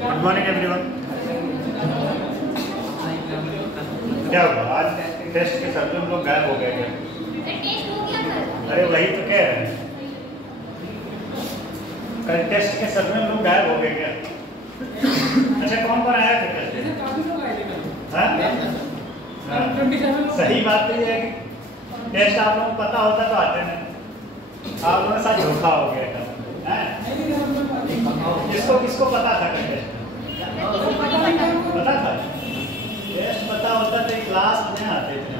Good morning everyone. क्या हुआ आज टेस्ट के सर में लोग गायब हो गए क्या? अरे वही तो कह रहे हैं, कल टेस्ट के सर में लोग गायब हो गए क्या? अच्छा कौन कौन आया था टेस्ट? सही बात तो ये है कि टेस्ट आप लोगों को पता होता तो आते नहीं, आप लोगों के साथ धोखा हो गया था। किसको किसको पता था कि टेस्ट पता था? टेस्ट पता होता तो क्लास में आते थे।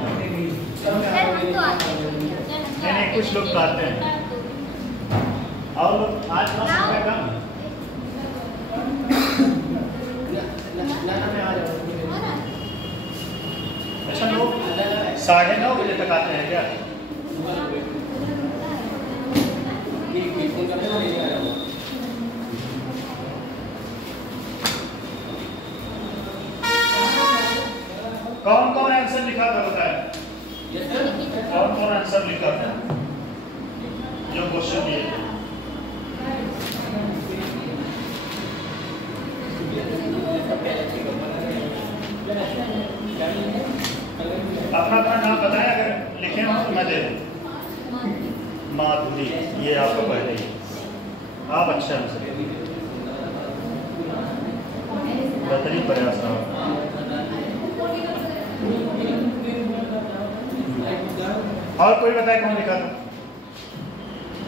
नहीं कुछ लोग तो आते हैं और लोग आज क्लास में कम। अच्छा लोग 9:30 बजे तक आते हैं क्या? कौन कौन आंसर लिखा था बताया? कौन कौन आंसर लिखा था जो क्वेश्चन दिए? अपना अपना नाम बताएं, अगर लिखे हो तो मैं दे दूं। माधुरी, ये आपको पहले ही आप अच्छा आंसर बेहतरीन प्रयास रहा। और कोई बताए कौन लिखा था?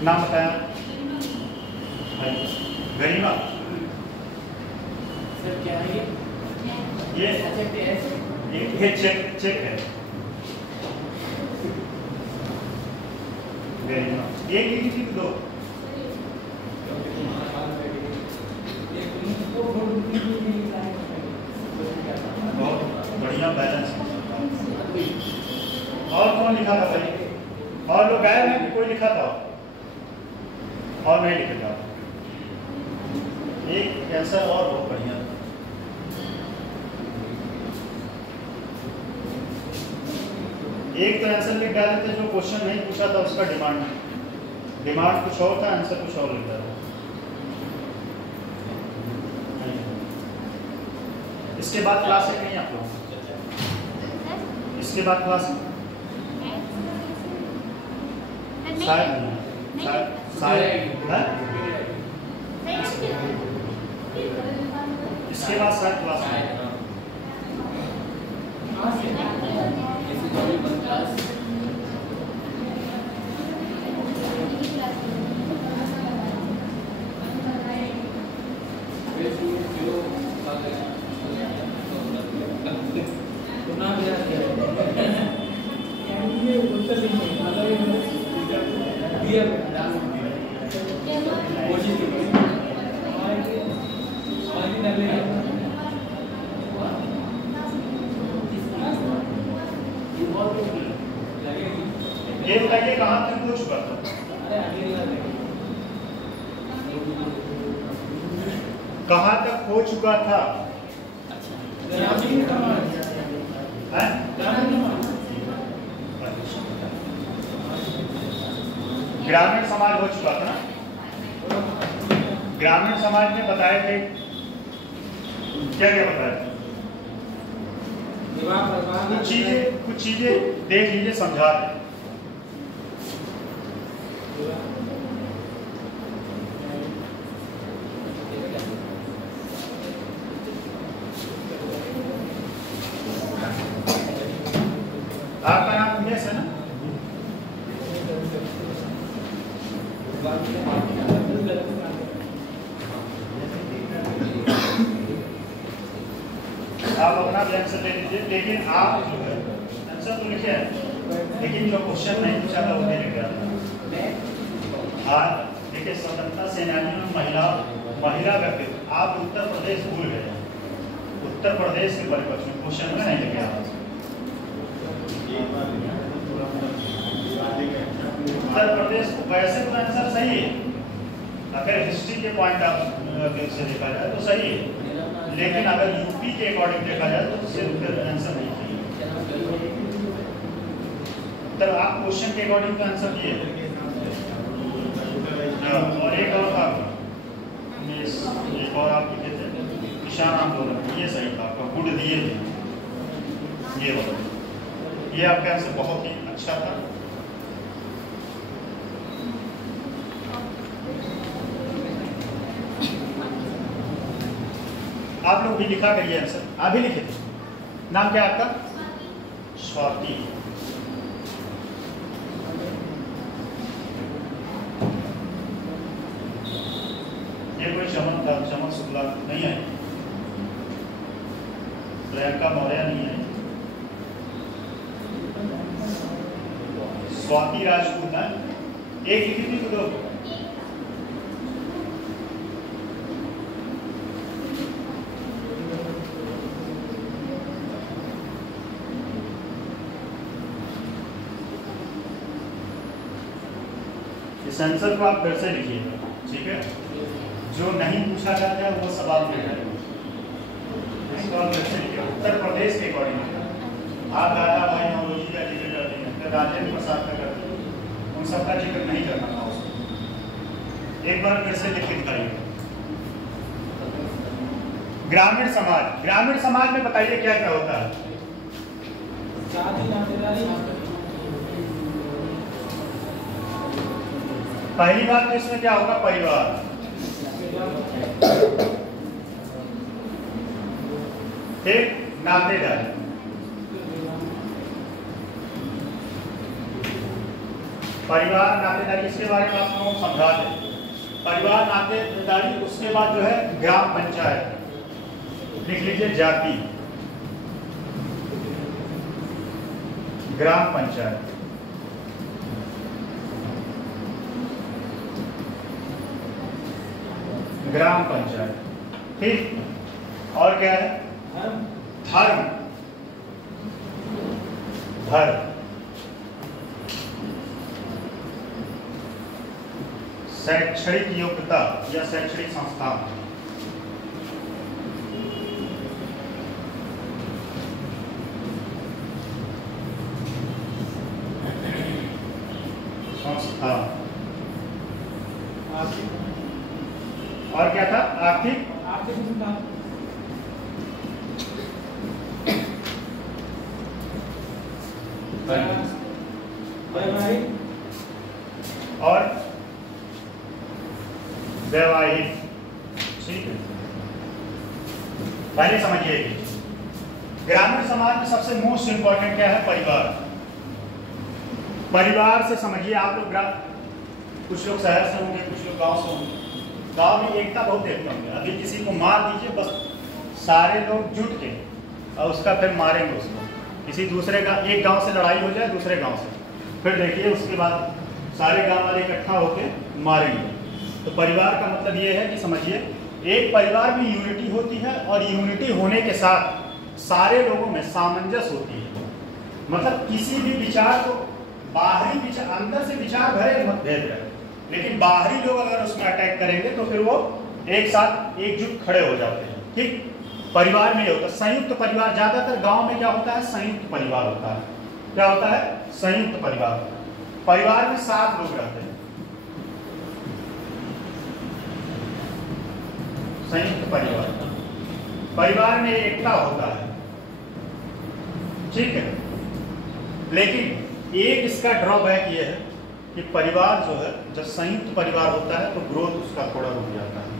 नाम बताया। गरिमा क्या है ये चेक है। गरिमा एक लिखी थी दो? बहुत बढ़िया बैलेंस। और कौन लिखा था भाई? और लोग गायब हैं कि कोई लिखा था और नहीं लिखा था? एक आंसर और बहुत बढ़िया। एक तो आंसर लिख डाले थे जो क्वेश्चन नहीं पूछा था उसका डिमांड कुछ और था, आंसर कुछ और लिखा था। इसके बाद क्लास है नहीं आप लोग? इसके बाद क्लास शायद इसके बाद शायद क्लास है। ये बताइए कहाँ तक हो चुका था? कहाँ तक हो चुका था? ग्रामीण समाज हो चुका था ना? ग्रामीण समाज में बताए थे क्या क्या बताया? कुछ चीजें देख लीजिए, समझा दें। आपका नाम उमेश है ना? आप अपना भी आंसर ले लीजिए, लेकिन आप जो है आंसर तो लिखे हैं, लेकिन जो क्वेश्चन नहीं पूछा था वो नहीं लिखा था। हाँ देखिए, स्वतंत्रता सेनानियों में महिला व्यक्ति, आप उत्तर प्रदेश भूल गए। उत्तर प्रदेश के परिप्रेक्ष्य में क्वेश्चन में नहीं लिखा। उत्तर प्रदेश वैसे तो आंसर सही है, अगर हिस्ट्री के पॉइंट ऑफ व्यू से देखा जाए तो सही है, लेकिन अगर यूपी के अकॉर्डिंग देखा जाए तो सिर्फ आंसर नहीं है। तो आप क्वेश्चन के अकॉर्डिंग तो आंसर दिए। और एक और आप और आप लिखे थे किसान आंदोलन, ये सही था आपका, गुड दिए थे ये वाला, ये आपका आंसर बहुत ही अच्छा था। आप लोग भी लिखा करिए आंसर, आप भी लिखे थे। नाम क्या आपका? स्वाति। ये कोई चमक था, चमक शुक्ला नहीं है, प्रियंका मौर्य नहीं है, स्वाति राजपूत है। एक लिखी थी तो दो। इस आंसर को आप फिर से लिखिएगा, ठीक है? जो नहीं पूछा जाता है वो सवाल में है, इसको आप फिर से लिखिए। उत्तर प्रदेश के अकॉर्डिंग आप दादा भाई नौरोजी का जिक्र करते हैं, फिर राजेंद्र प्रसाद का करते हैं, उन सबका जिक्र नहीं करना था उसको। एक बार फिर से लिख के दिखाइए। ग्रामीण समाज, ग्रामीण समाज में बताइए क्या क्या होता है? पहली बात तो इसमें क्या होगा? परिवार। फिर नातेदारी, परिवार नातेदारी, इसके बारे में आप लोगों को समझा दें। परिवार नातेदारी, उसके बाद जो है ग्राम पंचायत, लिख लीजिए जाति, ग्राम पंचायत, ग्राम पंचायत। ठीक, और क्या है? धर्म, धर्म, शैक्षणिक योग्यता या शैक्षणिक संस्थान, संस्थान। और क्या था? आर्थिक, और वैवाहिक। ठीक है, पहले समझिए ग्रामीण समाज में सबसे मोस्ट इंपॉर्टेंट क्या है? परिवार। परिवार से समझिए आप लोग, कुछ लोग शहर से होंगे, कुछ लोग गांव से होंगे। गांव में एकता बहुत देखते होंगे। अभी किसी को मार दीजिए, बस सारे लोग जुट के और उसका फिर मारेंगे उसको। किसी दूसरे का, एक गांव से लड़ाई हो जाए दूसरे गांव से, फिर देखिए उसके बाद सारे गांव वाले इकट्ठा होके मारेंगे। तो परिवार का मतलब ये है कि समझिए एक परिवार में यूनिटी होती है, और यूनिटी होने के साथ सारे लोगों में सामंजस्य होती है। मतलब किसी भी विचार को, बाहरी विचार, अंदर से विचार भरे मतभेद है, लेकिन बाहरी लोग अगर उसमें अटैक करेंगे तो फिर वो एक साथ एकजुट खड़े हो जाते हैं। ठीक, परिवार में ये होता है। संयुक्त परिवार, ज्यादातर गांव में क्या होता है? संयुक्त परिवार होता है। क्या होता है? संयुक्त परिवार। परिवार में 7 लोग रहते हैं, संयुक्त परिवार। परिवार में एकता होता है, ठीक है। लेकिन एक इसका ड्रॉबैक ये है कि परिवार जो है, जब संयुक्त परिवार होता है तो ग्रोथ उसका थोड़ा रुक जाता है।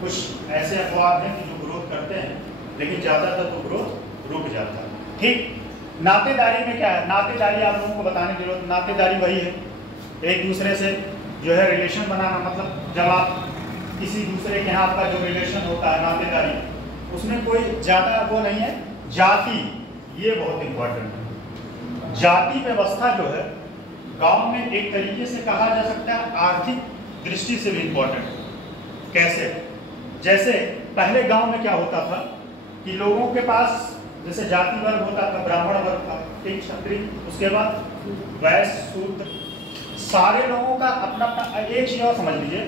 कुछ ऐसे अपवाद हैं कि जो ग्रोथ करते हैं, लेकिन ज्यादातर तो ग्रोथ रुक जाता है। ठीक, नातेदारी में क्या है? नातेदारी आप लोगों को बताने की जरूरत, नातेदारी वही है एक दूसरे से जो है रिलेशन बनाना। मतलब जब आप किसी दूसरे के यहाँ आपका जो रिलेशन होता है नातेदारी, उसमें कोई ज्यादा वो नहीं है। जाति, ये बहुत इंपॉर्टेंट है। जाति व्यवस्था जो है गांव में एक तरीके से कहा जा सकता है आर्थिक दृष्टि से भी इंपॉर्टेंट है। कैसे? जैसे पहले गांव में क्या होता था कि लोगों के पास जैसे जाति वर्ग होता था, ब्राह्मण वर्ग था, ठीक, क्षत्रिय, उसके बाद वैश्य, शूद्र, सारे लोगों का अपना अपना। एक चीज और समझ लीजिए,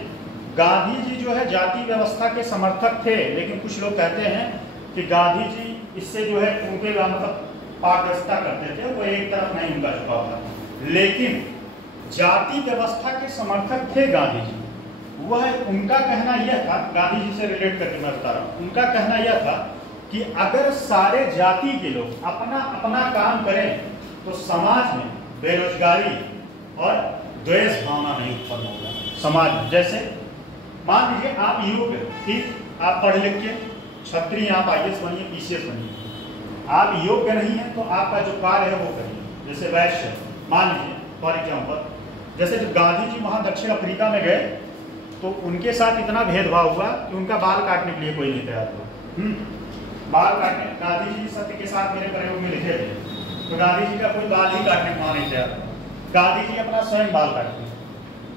गांधी जी जो है जाति व्यवस्था के समर्थक थे, लेकिन कुछ लोग कहते हैं कि गांधी जी इससे जो है उनके मतलब पारदर्शिता करते थे, वो एक तरफ नहीं उनका झुकाव था। लेकिन जाति व्यवस्था के समर्थक थे गांधी जी, वह उनका कहना यह था, गांधी जी से रिलेट करके मैं बता रहा हूँ, उनका कहना यह था कि अगर सारे जाति के लोग अपना अपना काम करें तो समाज में बेरोजगारी और द्वेष भावना नहीं उत्पन्न होगा समाज में। जैसे मान लीजिए आप योग्य, ठीक, आप पढ़ लिख के क्षत्रिय, आप IAS बनिए, PCS बनिए, आप योग्य नहीं है तो आपका जो कार्य है वो करिए। जैसे वैश्य, मान लीजिए फॉर एग्जाम्पल, जैसे जब गांधी जी वहाँ दक्षिण अफ्रीका में गए तो उनके साथ इतना भेदभाव हुआ कि उनका बाल काटने के लिए कोई नहीं तैयार हुआ। बाल काटने, गांधी जी सत्य के साथ मेरे प्रयोग में लिखे थे, तो गांधी जी का कोई बाल ही काटने को नहीं तैयार। गांधी जी अपना स्वयं बाल काटते,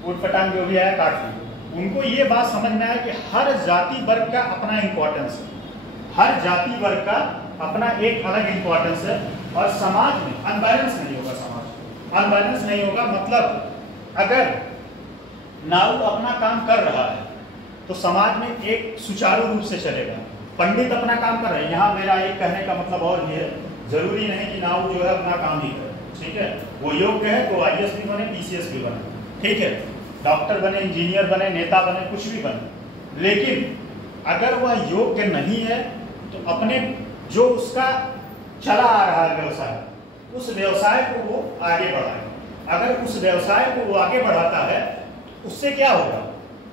उठ पटांग जो भी आया काट दिए। उनको ये बात समझ में आया कि हर जाति वर्ग का अपना इंपॉर्टेंस है, हर जाति वर्ग का अपना एक अलग इंपॉर्टेंस है, और समाज में अनबैलेंस नहीं होगा। समाज अनबैलेंस नहीं होगा मतलब अगर नाऊ अपना काम कर रहा है तो समाज में एक सुचारू रूप से चलेगा। पंडित अपना काम कर रहे हैं, यहाँ मेरा एक कहने का मतलब और भी है, जरूरी नहीं कि नाऊ जो है अपना काम ही करे, ठीक है, वो योग्य है तो IAS भी बने, PCS भी बने, ठीक है, डॉक्टर बने, इंजीनियर बने, नेता बने, कुछ भी बने, लेकिन अगर वह योग्य नहीं है तो अपने जो उसका चला आ रहा है व्यवसाय, उस व्यवसाय को वो आगे बढ़ाए। अगर उस व्यवसाय को वो आगे बढ़ाता है उससे क्या होगा?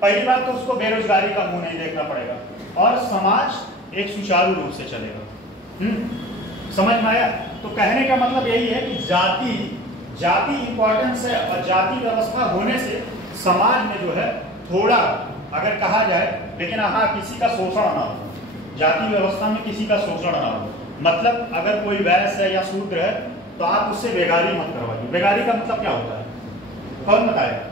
पहली बात तो उसको बेरोजगारी का मुंह नहीं देखना पड़ेगा और समाज एक सुचारू रूप से चलेगा। समझ में आया? तो कहने का मतलब यही है कि जाति इंपॉर्टेंस है, और जाति व्यवस्था होने से समाज में जो है थोड़ा अगर कहा जाए, लेकिन हाँ किसी का शोषण ना हो, जाति व्यवस्था में किसी का शोषण ना हो। मतलब अगर कोई वैश्य है या शूद्र है तो आप उससे बेगारी मत करवाइए। बेगारी का मतलब क्या होता है, कौन बताएगा?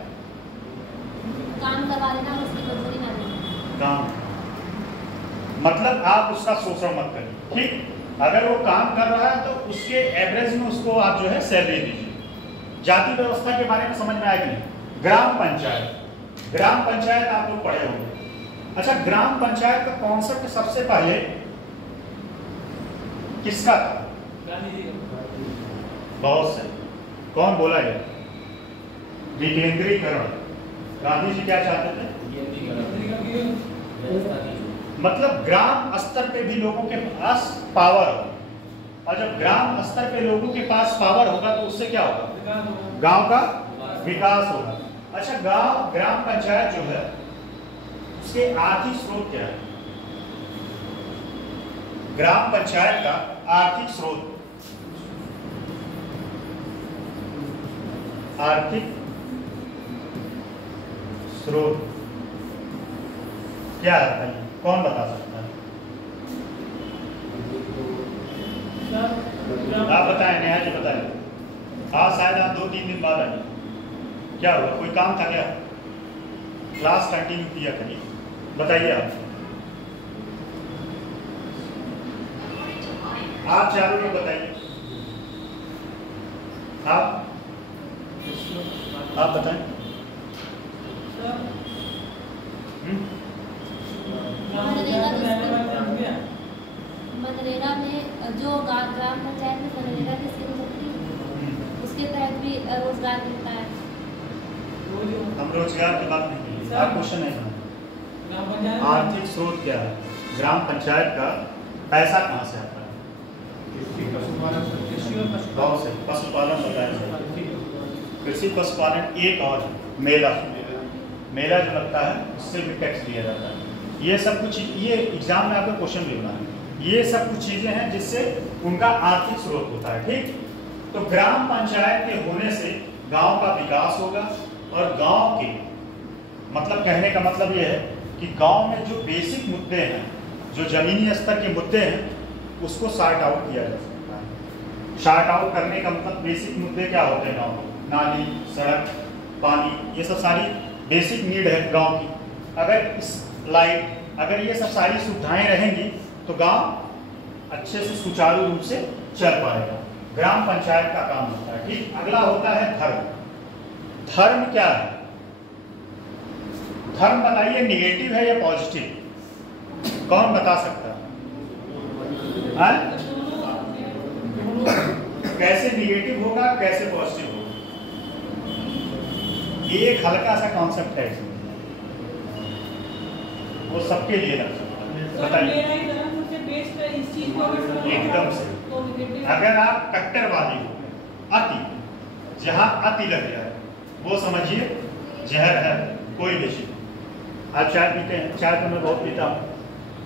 काम करवा लेना, उसकी मजदूरी ना देना। काम मतलब आप उसका शोषण मत करिए, ठीक। अगर वो काम कर रहा है तो उसके एवरेज में उसको आप जो है सैलरी दीजिए। जाति व्यवस्था के बारे में समझ में आएगी? ग्राम पंचायत आप लोग पढ़े होंगे। अच्छा, ग्राम पंचायत का कॉन्सेप्ट सबसे पहले किसका था? बहुत से। कौन बोला ये? विकेंद्रीकरण। गांधी जी क्या चाहते थे? मतलब ग्राम स्तर पे भी लोगों के पास पावर हो, और जब ग्राम स्तर पे लोगों के पास पावर होगा तो उससे क्या होगा? गांव का विकास होगा। अच्छा, ग्राम पंचायत जो है उसके आर्थिक स्रोत क्या है? ग्राम पंचायत का आर्थिक स्रोत क्या है? कौन बता सकता है? आप बताएं, नेहा जी बताएं। हाँ, शायद आप 2-3 दिन बाद आए। क्या हुआ, कोई काम था क्या? क्लास कंटिन्यू किया करिए। बताइए आप चारों लोग बताइए। आप बताएं। मनरेगा में जो ग्राम पंचायत में मनरेगा की स्कीम होती है उसके तहत भी रोजगार मिलता है। हम रोजगार की बात नहीं की, आप क्वेश्चन नहीं समझ। आर्थिक स्रोत क्या है? ग्राम पंचायत का पैसा कहाँ से आता है? बहुत से पशुपालन बताया, कृषि पशुपालन। एक और मेला जो लगता है उससे भी टैक्स दिया जाता है। ये सब कुछ, ये एग्जाम में आपको क्वेश्चन भी बना है। ये सब कुछ चीजें हैं जिससे उनका आर्थिक स्रोत होता है, ठीक। तो ग्राम पंचायत के होने से गांव का विकास होगा, और गांव के मतलब कहने का मतलब ये है कि गांव में जो बेसिक मुद्दे हैं, जो जमीनी स्तर के मुद्दे हैं, उसको सॉर्ट आउट किया जा सकता है। सॉर्ट आउट करने का मतलब बेसिक मुद्दे क्या होते हैं गाँव में? नाली, सड़क, पानी, ये सब सारी बेसिक नीड है गांव की। अगर इस लाइट, अगर ये सब सारी सुविधाएं रहेंगी तो गांव अच्छे से सुचारू रूप से चल पाएगा। ग्राम पंचायत का काम होता है, ठीक। अगला होता है धर्म। धर्म क्या है? धर्म बताइए, निगेटिव है या पॉजिटिव? कौन बता सकता है? कैसे निगेटिव होगा, कैसे पॉजिटिव होगा? ये एक हल्का सा कॉन्सेप्ट है इसमें। वो सबके लिए लग सकता है। बताइए एकदम से। अगर आप कट्टरवादी हो, अति, जहां अति लग जाए वो समझिए जहर है, कोई बेची। आप चाय पीते हैं, चाय तो मैं बहुत पीता हूँ,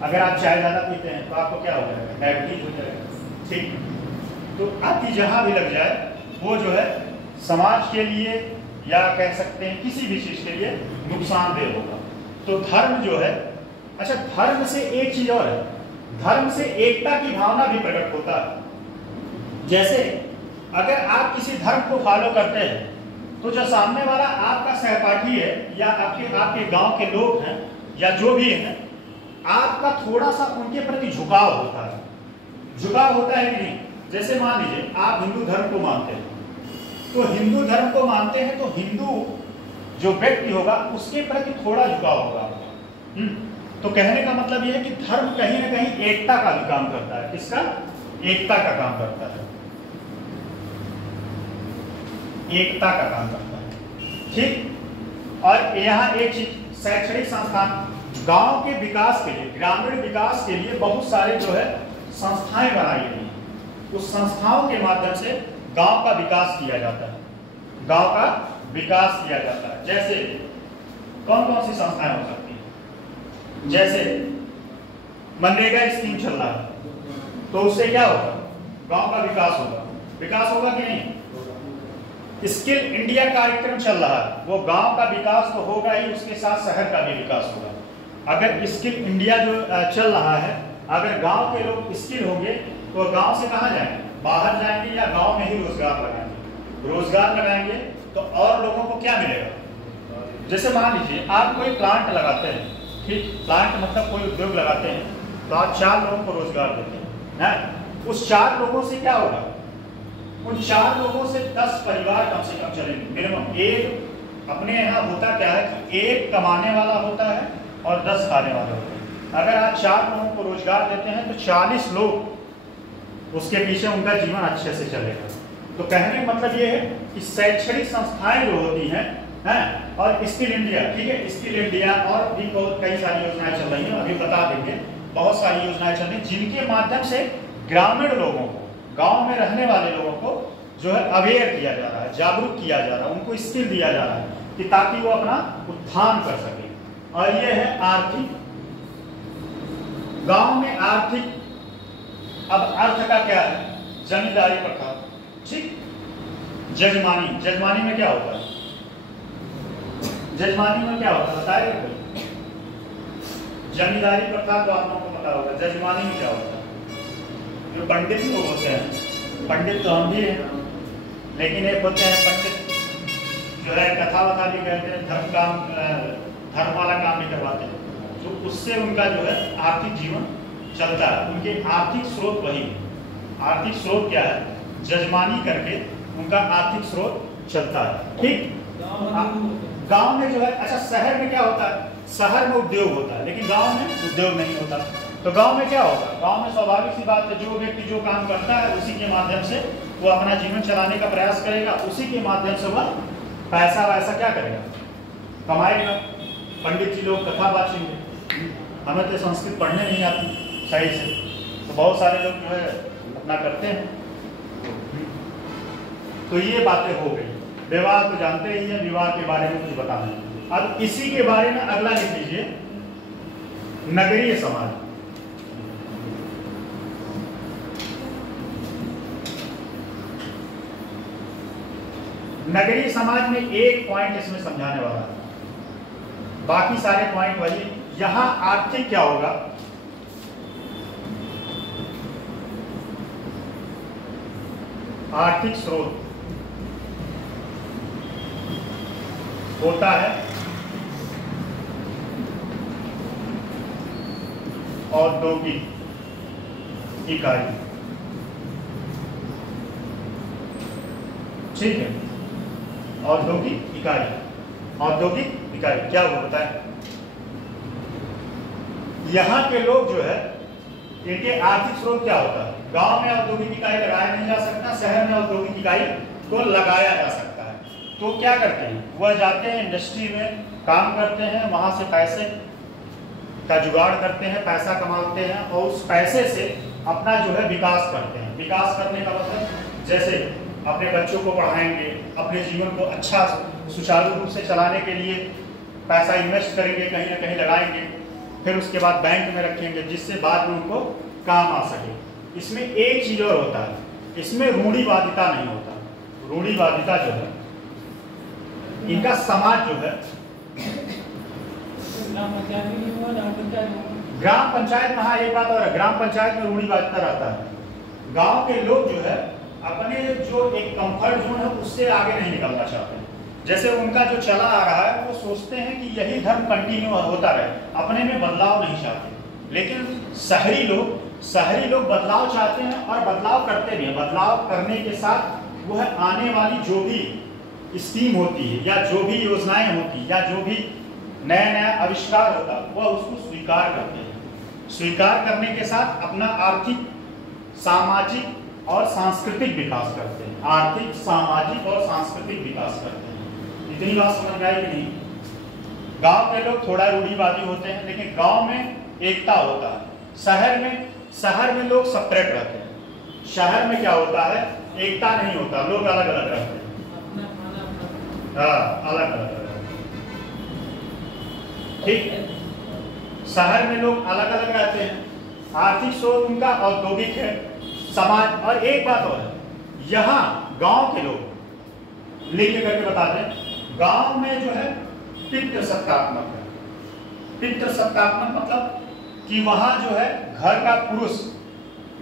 अगर आप चाय ज़्यादा पीते हैं तो आपको क्या हो जाएगा, डायबिटीज हो जाएगा। ठीक, तो अति जहाँ भी लग जाए वो जो है समाज के लिए या कह सकते हैं किसी भी चीज़ के लिए नुकसानदेह होगा। तो धर्म जो है, अच्छा धर्म से एक चीज़ और है, धर्म से एकता की भावना भी प्रकट होता है। जैसे अगर आप किसी धर्म को फॉलो करते हैं तो जो सामने वाला आपका सहपाठी है या आपके गांव के लोग हैं या जो भी हैं, आपका थोड़ा सा उनके प्रति झुकाव होता है। झुकाव होता है कि नहीं? जैसे मान लीजिए आप हिंदू धर्म को मानते हैं, तो हिंदू धर्म को मानते हैं तो हिंदू जो व्यक्ति होगा उसके प्रति थोड़ा झुकाव होगा। तो कहने का मतलब यह है कि धर्म कहीं ना कहीं एकता का भी काम करता है। किसका? एकता का काम करता है, एकता का काम करता है। ठीक, और यहाँ एक चीज, शैक्षणिक संस्थान गांव के विकास के लिए, ग्रामीण विकास के लिए बहुत सारे जो है संस्थाएं बनाई गई हैं। उस संस्थाओं के माध्यम से गांव का विकास किया जाता है, गांव का विकास किया जाता है। जैसे कौन कौन सी संस्थाएं हो सकती हैं? जैसे मनरेगा स्कीम चल रहा है, तो उससे क्या होगा, गांव का विकास होगा। विकास होगा कि नहीं? स्किल इंडिया कार्यक्रम चल रहा है, वो गांव का विकास तो होगा ही, उसके साथ शहर का भी विकास होगा। अगर स्किल इंडिया जो चल रहा है, अगर गांव के लोग स्किल होंगे तो गांव से कहां जाएंगे, बाहर जाएंगे या गांव में ही रोजगार लगाएंगे। रोजगार लगाएंगे तो और लोगों को क्या मिलेगा? जैसे मान लीजिए आप कोई प्लांट लगाते हैं, ठीक, प्लांट मतलब कोई उद्योग लगाते हैं, तो आप 4 लोगों को रोजगार देते हैं। उस 4 लोगों से क्या होगा, उन 4 लोगों से 10 परिवार कम से कम चलेंगे मिनिमम। एक अपने यहाँ होता क्या है कि एक कमाने वाला होता है और 10 खाने वाले होते हैं। अगर आप 4 लोगों को रोजगार देते हैं तो 40 लोग उसके पीछे उनका जीवन अच्छे से चलेगा। तो कहने का मतलब ये है कि शैक्षणिक संस्थाएं जो होती हैं और स्किल इंडिया, ठीक है, स्किल इंडिया और भी कई सारी योजनाएं चल रही हैं, अभी बता देंगे। बहुत सारी योजनाएं चल रही जिनके माध्यम से ग्रामीण लोगों को, गांव में रहने वाले लोगों को जो है अवेयर किया जा रहा है, जागरूक किया जा रहा है, उनको स्किल दिया जा रहा है कि ताकि वो अपना उत्थान कर सके। और ये है आर्थिक, गांव में आर्थिक। अब अर्थ का क्या है? जमींदारी प्रथा, ठीक, जजमानी। जजमानी में क्या होता है? जजमानी में क्या होता है बताइए कोई? जमींदारी प्रथा तो आप लोगों को पता होगा। जजमानी में क्या होता है? जो पंडित लोग होते हैं, पंडित तो हम भी हैं, लेकिन एक होते हैं पंडित जो है कथा वथा भी कहते हैं, धर्म वाला काम भी करवाते हैं, तो उससे उनका जो है आर्थिक जीवन चलता है। उनके आर्थिक स्रोत वही, आर्थिक स्रोत क्या है? जजमानी करके उनका आर्थिक स्रोत चलता है। ठीक, गांव में जो है, अच्छा शहर में क्या होता है? शहर में उद्योग होता है, लेकिन गांव में उद्योग नहीं होता। तो गांव में क्या होगा? गांव में स्वाभाविक सी बात है, जो व्यक्ति जो काम करता है उसी के माध्यम से वो अपना जीवन चलाने का प्रयास करेगा, उसी के माध्यम से वह पैसा वैसा क्या करेगा, कमाएगा। पंडित जी लोग कथा बाचेंगे, हमें तो संस्कृत पढ़ने नहीं आती सही से, तो बहुत सारे लोग जो है अपना करते हैं। तो ये बातें हो गई। विवाह तो जानते ही हैं, विवाह के बारे में कुछ बताना। अब इसी के बारे में अगला लिख लीजिए, नगरीय समाज। नगरीय समाज में एक पॉइंट इसमें समझाने वाला है, बाकी सारे पॉइंट वही। यहां आर्थिक क्या होगा? आर्थिक स्रोत होता है औद्योगिक इकाई, ठीक है, औद्योगिक इकाई। औद्योगिक इकाई क्या होता है? यहाँ के लोग जो है इनके आर्थिक स्रोत क्या होता है? गांव में औद्योगिक इकाई लगाया नहीं जा सकता, शहर में औद्योगिक इकाई को लगाया जा सकता है। तो क्या करते हैं, वह जाते हैं इंडस्ट्री में काम करते हैं, वहां से पैसे का जुगाड़ करते हैं, पैसा कमाते हैं और उस पैसे से अपना जो है विकास करते हैं। विकास करने का मतलब जैसे अपने बच्चों को पढ़ाएंगे, अपने जीवन को अच्छा सुचारू रूप से चलाने के लिए पैसा इन्वेस्ट करेंगे, कहीं ना कहीं लगाएंगे, फिर उसके बाद बैंक में रखेंगे जिससे बाद में उनको काम आ सके। इसमें एक चीज और होता है, इसमें रूढ़िवादिता नहीं होता। रूढ़िवादिता जो है इनका समाज जो है, ग्राम पंचायत में, हाँ एक बात और है, ग्राम पंचायत में रूढ़िवादिता रहता है। गांव के लोग जो है अपने जो एक कंफर्ट जोन है उससे आगे नहीं निकलना चाहते। जैसे उनका जो चला आ रहा है वो सोचते हैं कि यही धर्म कंटिन्यू होता रहे, अपने में बदलाव नहीं चाहते। लेकिन शहरी लोग बदलाव चाहते हैं और बदलाव करते भी हैं। बदलाव करने के साथ वो है आने वाली जो भी स्कीम होती है या जो भी योजनाएं होती है या जो भी नया नया आविष्कार होता है वह उसको स्वीकार करते हैं। स्वीकार करने के साथ अपना आर्थिक, सामाजिक और सांस्कृतिक विकास करते हैं। आर्थिक, सामाजिक और सांस्कृतिक विकास करते हैं। इतनी बात समझ में आई कि नहीं? गांव के लोग थोड़ा रूढ़िवादी होते हैं लेकिन गांव में एकता होता है। शहर में लोग सेपरेट रहते हैं। शहर में क्या होता है, एकता नहीं होता, लोग अलग अलग रहते हैं। हाँ, अलग अलग रहते हैं। ठीक है, शहर में लोग अलग अलग रहते हैं, आर्थिक सोच उनका औद्योगिक है, समाज। और एक बात और है, यहाँ गांव के लोग लिख करके बता दें, गांव में जो है पितृसत्तात्मक है। पितृसत्तात्मक मतलब कि वहां जो है घर का पुरुष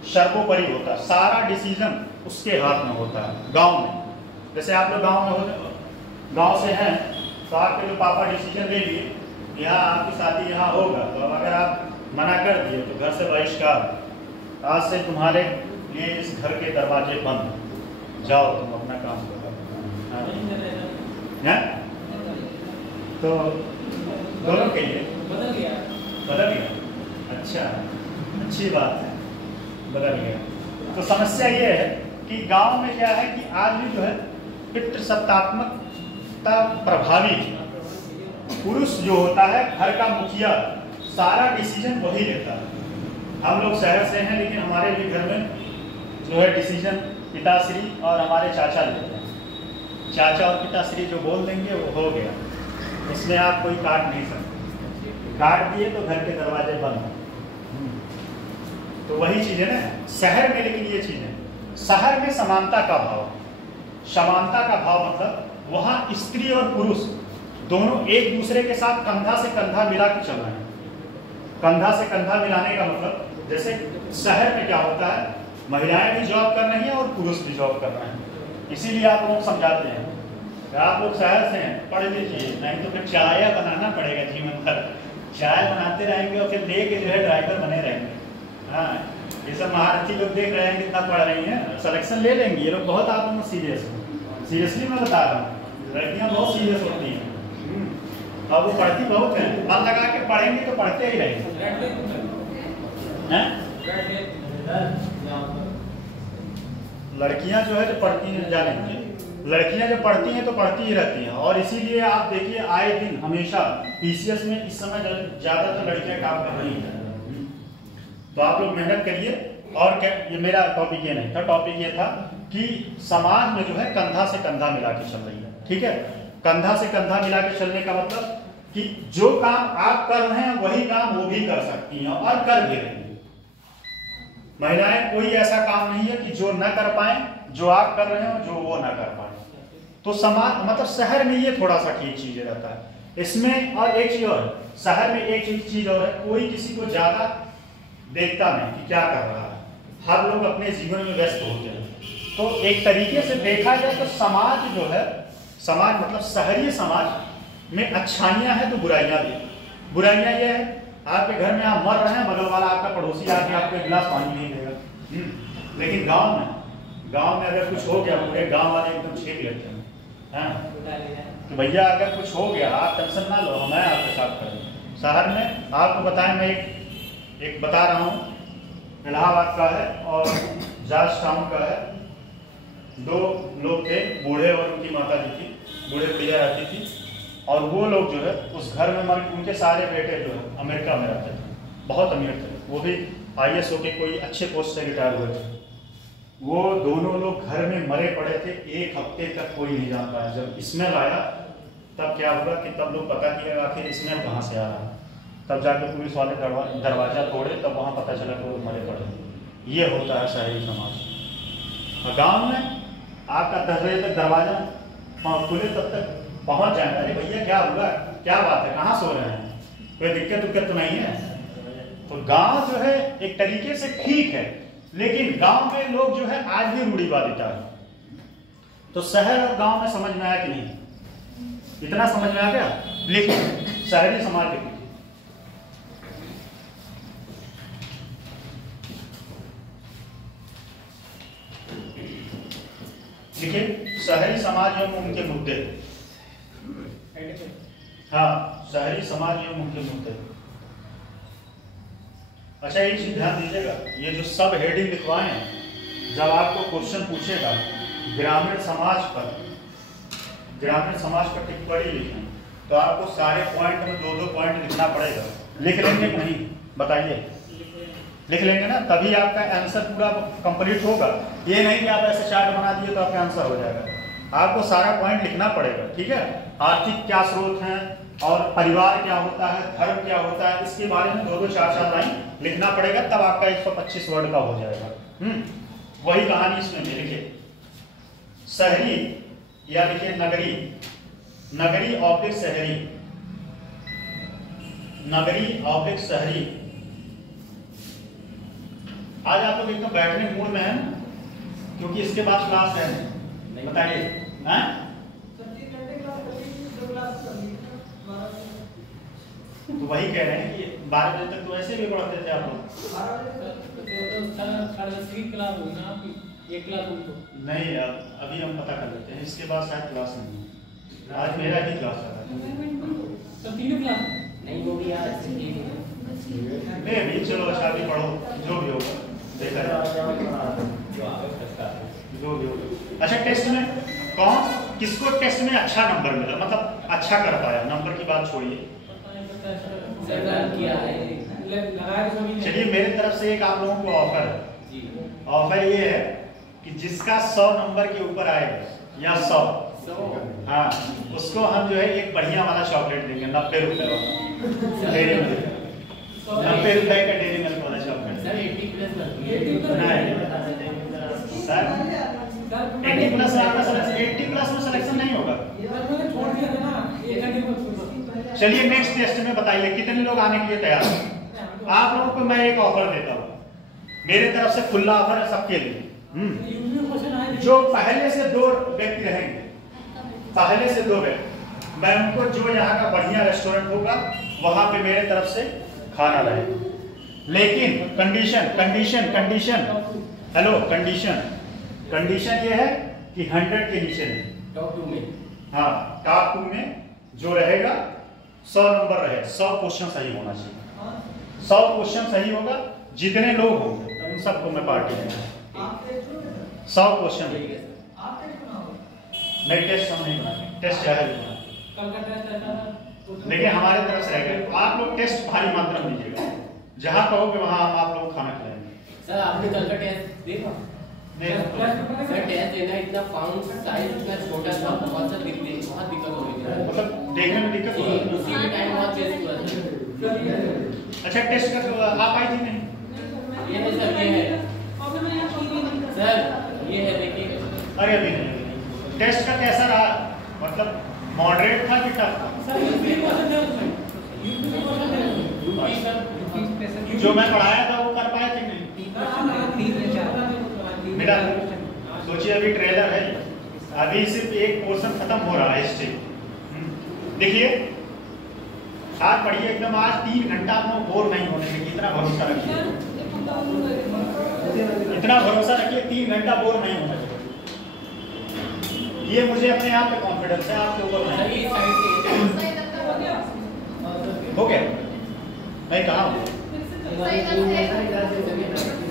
सर्वोपरि होता है, सारा डिसीजन उसके हाथ में होता है गांव में। जैसे आप लोग गांव से हैं तो आपके जो पापा डिसीजन ले लिए यहाँ आपकी शादी यहाँ होगा, तो अब अगर आप मना कर दिए तो घर से बहिष्कार, आज से तुम्हारे लिए इस घर के दरवाजे बंद, जाओ तुम अपना काम करो। तो दोनों के लिए बदल गया। अच्छा, अच्छी बात है, बदल गया। तो समस्या ये है कि गांव में क्या है कि आदमी जो है पितृसत्तात्मकता प्रभावी है। पुरुष जो होता है घर का मुखिया, सारा डिसीजन वही लेता है। हम लोग शहर से हैं लेकिन हमारे भी घर में जो है डिसीजन पिताश्री और हमारे चाचा लेते हैं। चाचा और पिताश्री जो बोल देंगे वो हो गया, इसमें आप कोई काट नहीं सकते। काट दिए तो घर के दरवाजे बंद। तो वही चीज है ना शहर में। लेकिन ये चीज है, शहर में समानता का भाव। समानता का भाव मतलब वहां स्त्री और पुरुष दोनों एक दूसरे के साथ कंधा से कंधा मिला के चल रहे हैं। कंधा से कंधा मिलाने का मतलब जैसे शहर में क्या होता है, महिलाएं भी जॉब कर रही हैं और पुरुष भी जॉब कर रहे हैं। इसीलिए आप लोग समझाते हैं, आप लोग शहर से हैं, पढ़ लीजिए, नहीं तो फिर चाय बनाना पड़ेगा जीवन भर। चाय बनाते रहेंगे और फिर लेके जो है ड्राइवर बने रहेंगे। हाँ, ये सब महारथी लोग देख रहे हैं कितना पढ़ रही हैं, सिलेक्शन ले लेंगे ये लोग। बहुत आप लोग सीरियस हो, सीरियसली मैं बता रहा हूँ, लड़कियाँ बहुत सीरियस होती हैं और वो पढ़ती बहुत है। मन लगा के पढ़ेंगे तो पढ़ते ही रहेंगे। लड़कियां जो है जो पढ़ती हैं, जानेंगे लड़कियां जो पढ़ती हैं तो पढ़ती ही रहती हैं। और इसीलिए आप देखिए आए दिन हमेशा पीसीएस में इस समय ज्यादातर लड़कियां काम कर रही हैं। तो आप लोग मेहनत करिए। और क्या, ये मेरा टॉपिक ये नहीं था, टॉपिक ये था कि समाज में जो है कंधा से कंधा मिला के चल रही है। ठीक है, कंधा से कंधा मिला के चलने का मतलब कि जो काम आप कर रहे हैं वही काम वो भी कर सकती हैं और कर भी रही हैं। महिलाएं कोई ऐसा काम नहीं है कि जो न कर पाए, जो आप कर रहे हो जो वो ना कर पाए। तो समाज मतलब शहर में ये थोड़ा सा ठीक चीज रहता है इसमें। और एक चीज और, शहर में एक चीज और है, कोई किसी को ज्यादा देखता नहीं कि क्या कर रहा है, हर लोग अपने जीवन में व्यस्त होते हैं। तो एक तरीके से देखा जाए तो समाज जो है, समाज मतलब शहरी समाज में अच्छाइयां हैं तो बुराइयां भी। बुराइयां ये है, आपके घर में आप मर रहे हैं, बगल वाला आपका पड़ोसी आके आपको एक गिलास पानी नहीं देगा। लेकिन गांव में अगर कुछ हो गया पूरे गांव वाले एकदम छेड़ लेते हैं। तो भैया अगर कुछ हो गया आप टेंशन ना लो, मैं आपके साथ करूँ। शहर में आपको बताएं, मैं एक बता रहा हूँ, इलाहाबाद का है और जॉर्ज टाउन का है। दो लोग थे, बूढ़े और उनकी माता जी थी। बूढ़े भैया रहती थी और वो लोग जो है उस घर में उनके सारे बेटे जो है अमेरिका में रहते थे, बहुत अमीर थे, वो भी IAS के कोई अच्छे पोस्ट से रिटायर हुए थे। वो दोनों लोग घर में मरे पड़े थे, 1 हफ्ते तक कोई नहीं जान पाया। जब स्मेल आया तब क्या हुआ कि तब लोग पता किया आखिर स्मेल कहाँ से आ रहा है, तब जाके पुलिस वाले दरवाजा तोड़े, तब वहाँ पता चला कि वो मरे पड़े। ये होता है शहरी समाज। और गाँव में आपका 10 बजे तक दरवाजा खुले तब तक पहुँच जाए, अरे भैया क्या हुआ, क्या बात है, कहाँ सो रहे हैं, कोई दिक्कत तो नहीं है। तो गांव जो है एक तरीके से ठीक है, लेकिन गांव में लोग जो है आज भी रूढ़िवादिता है। तो शहर और गांव में समझ में आया कि नहीं? इतना समझ में आ गया। लेकिन शहरी समाज के देखिए शहरी समाज एवं उनके मुद्दे। हाँ, शहरी समाज एवं उनके मुद्दे। अच्छा एक चीज ध्यान दीजिएगा, ये जो सब हेडिंग लिखवाए हैं, जब आपको क्वेश्चन पूछेगा ग्रामीण समाज पर टिप्पणी लिखें, तो आपको सारे पॉइंट में 2-2 पॉइंट लिखना पड़ेगा। लिख लेंगे कि नहीं बताइए? लिख लेंगे ना, तभी आपका आंसर पूरा कंप्लीट होगा। ये नहीं कि आप ऐसे चार्ट बना दिए तो आपका आंसर हो जाएगा। आपको सारा पॉइंट लिखना पड़ेगा, ठीक है। आर्थिक क्या स्रोत हैं और परिवार क्या होता है, धर्म क्या होता है, इसके बारे में 2-2 4-4 लाइन लिखना पड़ेगा, तब आपका 125 वर्ड का हो जाएगा। वही कहानी इसमें भी लिखिए, शहरी या लिखिए नगरी, नगरी ऑब्लिक शहरी, नगरी ऑब्लिक शहरी। आज आप लोग एकदम बैठने मूड में हैं, क्योंकि इसके बाद क्लास है, बताइए। तो वही कह रहे हैं कि 12 बजे तक तो ऐसे भी पढ़ते थे आप लोग। नहीं, अभी हम पता कर लेते हैं, इसके बाद शायद क्लास नहीं है। आज मेरा ही क्लास है। नहीं चलो अच्छा भी पढ़ो, जो भी होगा देखा जो भी होगा। अच्छा टेस्ट में किसको टेस्ट में अच्छा नंबर मिला, मतलब अच्छा कर पाया, नंबर की बात छोड़िए। चलिए मेरे तरफ से एक आप लोगों को ऑफर है। ऑफर ये है कि जिसका 100 नंबर के ऊपर आएगा या 100, हाँ, उसको हम जो है एक बढ़िया वाला चॉकलेट देंगे, 90 रुपए वाला, डेरी मिल्क, 90 रुपए का डेरी मिल्क वाला chocolate. Sir 80 plus sir 80 plus में आपका सिलेक्शन, 80 प्लस में सिलेक्शन नहीं होगा। चलिए नेक्स्ट टेस्ट में बताइए कितने लोग आने के लिए तैयार हैं। आप लोगों को मैं एक ऑफर देता हूँ, मेरे तरफ से खुला ऑफर है सबके लिए। जो पहले से 2 व्यक्ति रहेंगे, पहले से 2 व्यक्ति, मैं उनको जो यहाँ का बढ़िया रेस्टोरेंट होगा वहां पे मेरे तरफ से खाना रहेगा। लेकिन कंडीशन हेलो, कंडीशन ये है कि 100 के नीचे नहीं, टॉप 2 में, हाँ टॉप 2 में जो रहेगा 100 नंबर रहे, 100 क्वेश्चन सही होना चाहिए। 100 क्वेश्चन सही होगा, जितने लोग होंगे उन सबको मैं पार्टी दूंगा। 100 क्वेश्चन नहीं, टेस्ट हम नहीं बनाएंगे, टेस्ट चाहे भी बनाएंगे, लेकिन हमारे तरफ से रहेगा। आप लोग टेस्ट भारी मात्रा में दीजिएगा, जहाँ कहोगे वहाँ हम आप लोगों को खाना खिलाएंगे। सर आपने कल का टेस्ट देखा? सर टेस्ट देना इतना फाउंड साइज इतना छोटा था, बहुत दिक्कत हो रही है, मतलब देखने में दिक्कत हो रही है, उसी में टाइम बहुत वेस्ट हुआ था। अच्छा टेस्ट कर आप आई थी नहीं? ये है सर, ये है सर, ये है देखिए। अरे अभी नहीं, टेस्ट का कैसा रहा, मतलब मॉडरेट था कि टफ था? जो मैं पढ़ाया था वो कर पाए थे नहीं? मेरा सोचिए अभी ट्रेलर है, अभी सिर्फ एक पोर्शन खत्म हो रहा है हिस्ट्री। देखिए आज पढ़िए एकदम, आज 3 घंटा आपको बोर नहीं होने देंगे, इतना भरोसा रखिए, इतना भरोसा रखिए, 3 घंटा बोर नहीं होना चाहिए। ये मुझे अपने आप पे कॉन्फिडेंस है, आपके ऊपर नहीं। हो गया? मैं कहा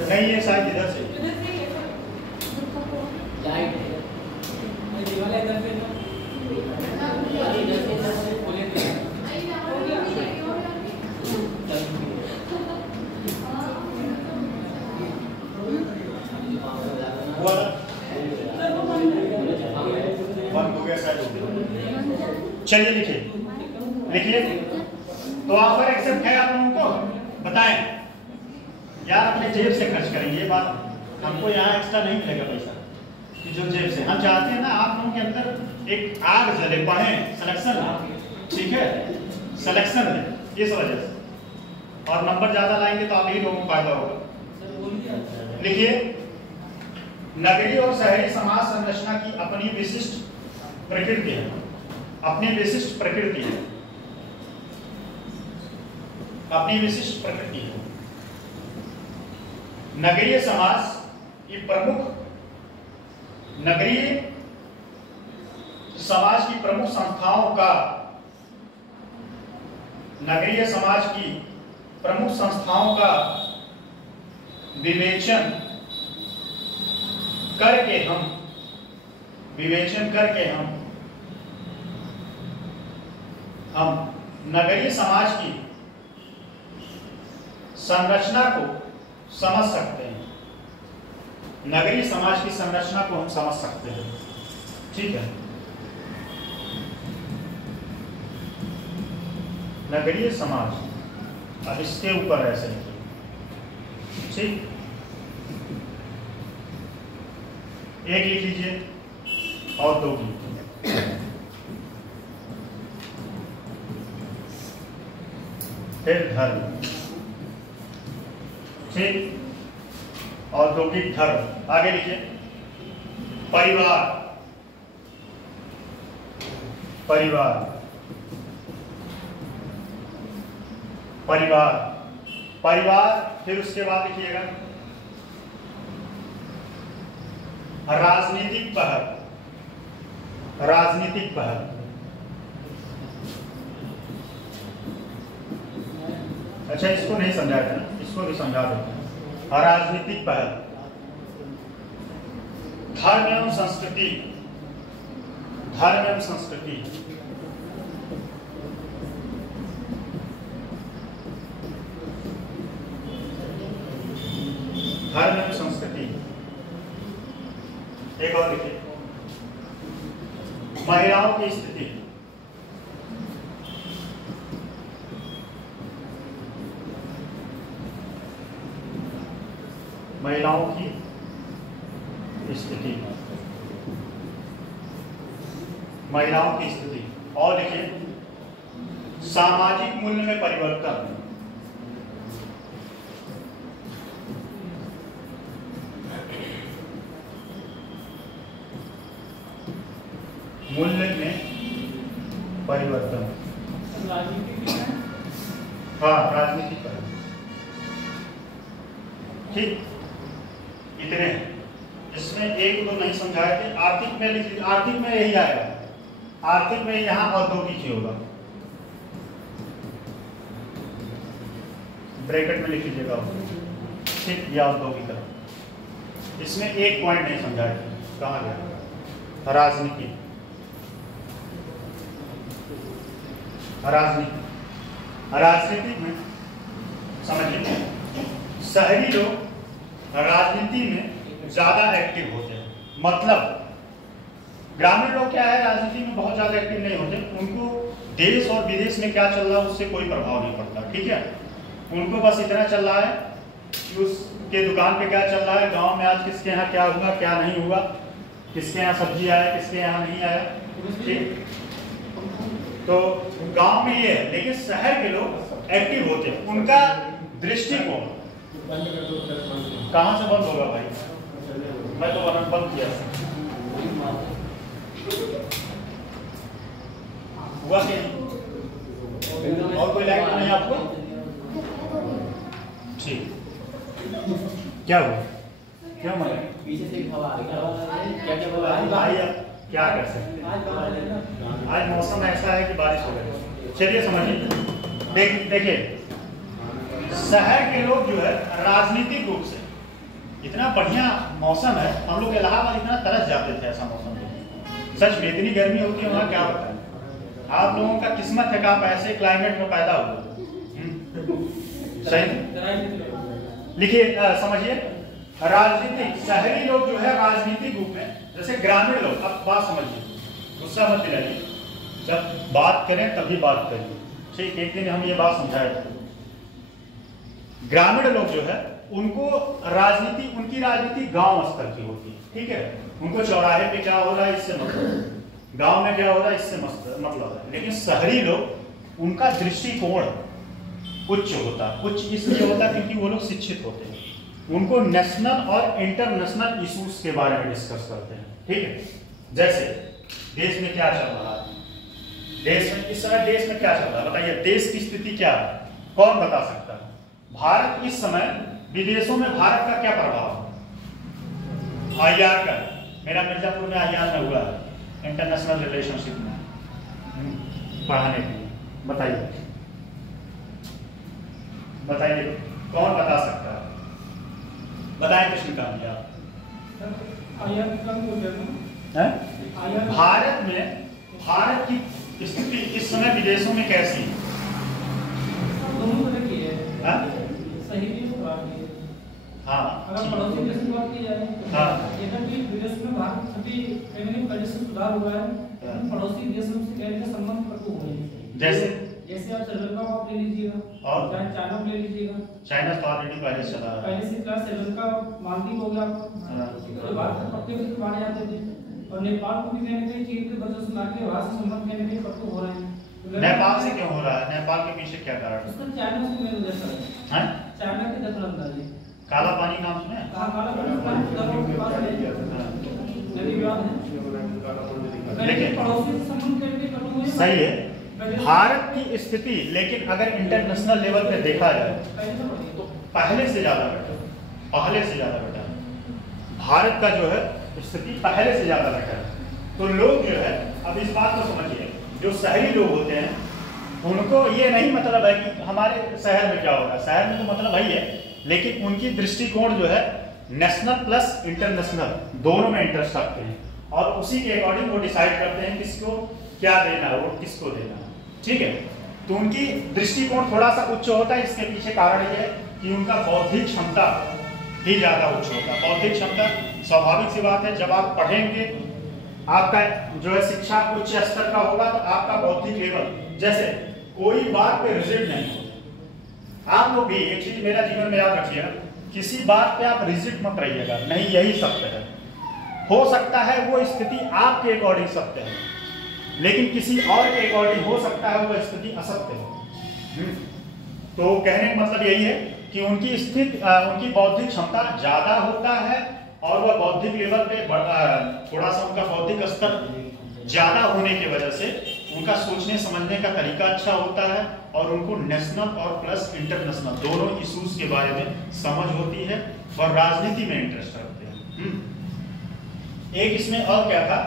नहीं, ये शायद इधर से लाइट है, चलिए लिखिए। तो ऑफर एक्सेप्ट है आप लोगों को, बताएं यार अपने जेब से खर्च करेंगे, ये बात हमको यहाँ एक्स्ट्रा नहीं मिलेगा पैसा कि जो जेब से हम चाहते हैं ना आप लोगों के अंदर एक आग जले, पढ़ें, सिलेक्शन, ठीक है, सिलेक्शन है इस वजह से, और नंबर ज्यादा लाएंगे तो आप ही लोगों को फायदा होगा। लिखिए, नगरीय और शहरी समाज संरचना की अपनी विशिष्ट प्रकृति है, अपनी विशिष्ट प्रकृति है, अपनी विशिष्ट प्रकृति है। नगरीय समाज की प्रमुख, नगरीय समाज की प्रमुख संस्थाओं का, नगरीय समाज की प्रमुख संस्थाओं का विवेचन करके हम नगरीय समाज की संरचना को समझ सकते हैं, नगरीय समाज की संरचना को हम समझ सकते हैं, ठीक है। नगरीय समाज, अब इसके ऊपर ऐसे लिखिए, ठीक, एक लिख लीजिए और दो लिख लीजिए, फिर धर्म, ठीक, औद्योगिक धर्म, आगे लिखिए, परिवार, परिवार, परिवार, परिवार, फिर उसके बाद लिखिएगा राजनीतिक पहल, राजनीतिक पहल, अच्छा इसको नहीं समझाया था ना, इसको भी समझा देते हैं। राजनीतिक पहल, धर्म एवं संस्कृति, धर्म एवं संस्कृति, धर्म एवं संस्कृति, एक और लिखिए, महिलाओं की स्थिति, महिलाओं की स्थिति, महिलाओं की स्थिति, और लिखिए सामाजिक मूल्य में परिवर्तन, मूल्य में परिवर्तन, हाँ राजनीतिक परिवर्तन, ठीक, इतने हैं। इसमें एक दो नहीं समझाए थे। आर्थिक में लिख लीजिए, आर्थिक में यही आएगा, आर्थिक में यहाँ औद्योगिक ही होगा, ब्रैकेट में लिख लीजिएगा, ठीक, या औद्योगिक। इसमें एक पॉइंट नहीं समझाए थे, कहाँ गया, राजनीति, राजनीति, राजनीति में समझिए शहरी लोग राजनीति में ज्यादा एक्टिव होते हैं, मतलब ग्रामीण लोग क्या है राजनीति में बहुत ज्यादा एक्टिव नहीं होते, उनको देश और विदेश में क्या चल रहा है उससे कोई प्रभाव नहीं पड़ता, ठीक है। उनको बस इतना चल रहा है कि उसके दुकान पे क्या चल रहा है, गांव में आज किसके यहाँ क्या हुआ क्या नहीं हुआ, किसके यहाँ सब्जी आया किसके यहाँ नहीं आया, ठीक। तो गांव में ये है, लेकिन शहर के लोग एक्टिव होते हैं, उनका दृष्टिकोण, कहाँ से बंद होगा भाई, मैं तो बंद किया हुआ कि और कोई लाइट नहीं आपको, ठीक, क्या हुआ, क्या मर पीछे से हवा आ रही, क्या क्या बोला भाई, अब क्या कर सकते हैं, आज मौसम ऐसा है कि बारिश हो गई। चलिए समझिए, देखिए शहर के लोग जो है राजनीतिक रूप से, इतना बढ़िया मौसम है, हम लोग इलाहाबाद इतना तरस जाते थे ऐसा मौसम, सच में इतनी गर्मी होती है वहाँ, क्या होता है, आप लोगों का किस्मत है कि आप ऐसे क्लाइमेट में पैदा हुए, सही लिखिए, समझिए। राजनीतिक शहरी लोग जो है राजनीतिक रूप में, जैसे ग्रामीण लोग। अब बात समझिए, गुस्सा मत दिलाइए, जब बात करें तभी बात करिए, ठीक। एक दिन हम ये बात समझाए थे। ग्रामीण लोग जो है उनको राजनीति, उनकी राजनीति गांव स्तर की होती है, ठीक है। उनको चौराहे पे क्या हो रहा है इससे मतलब, गांव में क्या हो रहा है इससे मतलब है। लेकिन शहरी लोग, उनका दृष्टिकोण उच्च होता है। उच्च इसलिए होता है क्योंकि वो लोग शिक्षित होते हैं। उनको नेशनल और इंटरनेशनल इश्यूज के बारे में डिस्कस करते हैं, ठीक है। जैसे देश में क्या चल रहा है, देश में इस समय देश में क्या चल रहा है बताइए, देश की स्थिति क्या है, कौन बता सकता है। भारत इस समय, विदेशों में भारत का क्या प्रभाव है, आईआर का। मेरा मिर्जापुर में आईआर में हुआ है, इंटरनेशनल रिलेशनशिप में पढ़ाने के लिए। बताइए बताइए कौन बता सकता है, बताएं कृष्णकांत जी आप। भारत में, भारत की स्थिति इस समय विदेशों में कैसी है? हाँ, अगर पड़ोसी देश की बात की जाए, हाँ, यद्यपि विदेश में भारत सभी पहले से सुधार हुआ है, पड़ोसी देशों से कहने का संबंध कटु हो रही है। जैसे आप श्रीलंका को आप ले लीजिएगा, और चाहे चाइना को ले लीजिएगा। चाइना तो ऑलरेडी पहले चला है, पहले से क्लास श्रीलंका, मालदीव हो गया आपका, तो भारत के पक्के में बाढ़ जाते थे। और नेपाल को भी कहने कहीं चीन के वजह से नाके वहां से संबंध कहने कहीं कटु हो रहे हैं। नेपाल से क्यों हो रहा है? नेपाल के पीछे क्या कारण है? उसका चाइना से मेल जैसा है, चाइना की दखलंदाजी। काला पानी नाम सुने? काला पानी के पास नदी विवाद है, लेकिन पड़ोसी से संबंध कहने कटु हो। सही है भारत की स्थिति, लेकिन अगर इंटरनेशनल लेवल पे देखा जाए तो पहले से ज्यादा बेटर, पहले से ज्यादा बेटर भारत का जो है स्थिति पहले से ज्यादा बेटर है। तो लोग जो है, अब इस बात को समझिए, जो शहरी लोग होते हैं उनको ये नहीं मतलब है कि हमारे शहर में क्या होगा, शहर में तो मतलब वही है, लेकिन उनकी दृष्टिकोण जो है नेशनल प्लस इंटरनेशनल दोनों में इंटरेस्ट रखते हैं, और उसी के अकॉर्डिंग वो डिसाइड करते हैं किसको क्या देना है, वोट किसको देना है, ठीक है। तो उनकी दृष्टिकोण थोड़ा सा उच्च होता है। इसके पीछे कारण यह है कि उनका बौद्धिक क्षमता ही ज्यादा उच्च होता है। बौद्धिक क्षमता स्वाभाविक सी बात है, जब आप पढ़ेंगे, आपका जो है शिक्षा उच्च स्तर का होगा, तो आपका बौद्धिक लेवल, जैसे कोई बात पे रिजिड नहीं होता। आप लोग भी एक चीज मेरा जीवन में याद रखिएगा, किसी बात पे आप रिजिड मत रहिएगा, नहीं यही सत्य है। हो सकता है वो स्थिति आपके अकॉर्डिंग सत्य है, लेकिन किसी और के अकॉर्डिंग हो सकता है वो स्थिति असत्य है। तो कहने का मतलब यही है कि उनकी स्थिति, उनकी बौद्धिक क्षमता ज्यादा होता है, और वह बौद्धिक लेवल पे थोड़ा सा उनका बौद्धिक स्तर ज्यादा होने की वजह से उनका सोचने समझने का तरीका अच्छा होता है, और उनको नेशनल और प्लस इंटरनेशनल दोनों इश्यूज के बारे में समझ होती है, और राजनीति में इंटरेस्ट रखते हैं। एक इसमें और क्या था,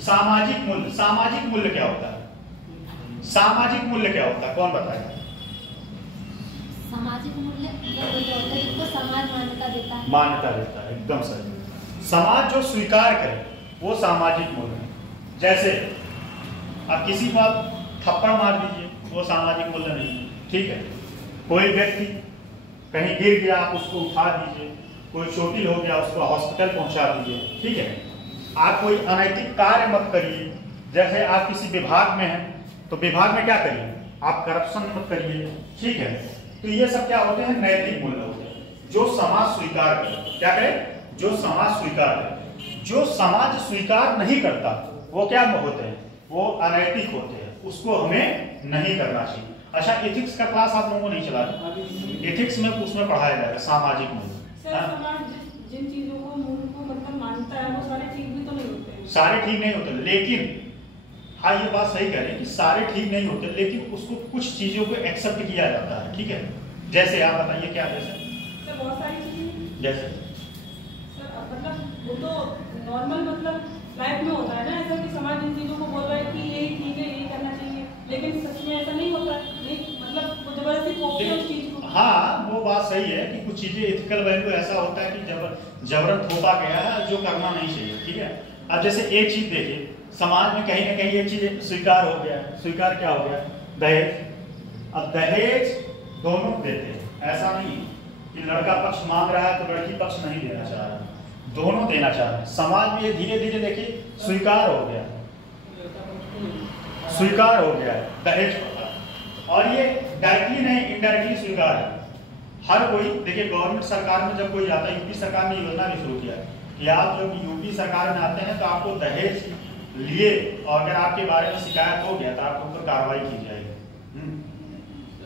सामाजिक मूल्य। सामाजिक मूल्य क्या होता है? सामाजिक मूल्य क्या होता है, कौन बताएगा? सामाजिक मूल्य होता है जिसको समाज मान्यता देता है। मान्यता देता है, एकदम सही। समाज जो स्वीकार करे वो सामाजिक मूल्य है। जैसे आप किसी को आप थप्पड़ मार दीजिए, वो सामाजिक मूल्य नहीं है, ठीक है। कोई व्यक्ति कहीं गिर गया, आप उसको उठा दीजिए, कोई चोटिल हो गया उसको हॉस्पिटल पहुंचा दीजिए, ठीक है। आप कोई अनैतिक कार्य मत करिए, जैसे आप किसी विभाग में हैं तो विभाग में क्या करिए, आप करप्शन मत करिए, ठीक है। तो ये सब क्या होते हैं, नैतिक मूल्य होते हैं जो समाज स्वीकार करे। क्या करे? जो समाज स्वीकार करे। जो समाज स्वीकार नहीं करता वो क्या होते हैं, वो अनैतिक होते हैं, उसको हमें नहीं करना चाहिए। अच्छा, एथिक्स का क्लास आप लोगों को नहीं चला, एथिक्स में उसमें पढ़ाया जाएगा सामाजिक मूल्य। जिन चीजों को मूल को मतलब मानता है वो सारे ठीक भी तो नहीं होते, सारे ठीक नहीं होते, लेकिन हाँ ये बात सही कह रहे हैं कि सारे ठीक नहीं होते, लेकिन उसको कुछ चीजों को एक्सेप्ट किया जाता है, ठीक है। जैसे आप बताइए क्या? जैसे सर बहुत सारी चीजें, जैसे सर मतलब वो तो नॉर्मल मतलब लाइफ में होता है ना ऐसा कि समाज इन चीजों को बोल रहा है कि यही ठीक है, यही करना चाहिए, लेकिन सच में ऐसा नहीं होता, नहीं मतलब वो जबरदस्ती थोपते हैं उस चीज को। हाँ वो बात सही है कि कुछ चीजें एथिकल वैल्यू ऐसा होता है कि जबरन थोपा गया है जो करना नहीं चाहिए, ठीक है। अब जैसे एक चीज देखिए, समाज में कहीं ना कहीं एक चीज स्वीकार हो गया है। स्वीकार क्या हो गया? दहेज। अब दहेज दोनों देते हैं, ऐसा नहीं कि लड़का पक्ष मांग रहा है तो लड़की पक्ष नहीं देना चाह रहा, दोनों देना चाह रहे हैं। समाज में ये धीरे धीरे देखिए स्वीकार हो गया, स्वीकार हो गया है दहेज प्रथा, और ये डायरेक्टली नहीं इनडायरेक्टली स्वीकार है। हर कोई देखिए गवर्नमेंट सरकार में जब कोई आता है, यूपी सरकार ने योजना भी शुरू किया कि आप जब यूपी सरकार में आते हैं तो आपको दहेज लिए और अगर आपके बारे में शिकायत हो गया तो आपके ऊपर कार्रवाई की जाएगी।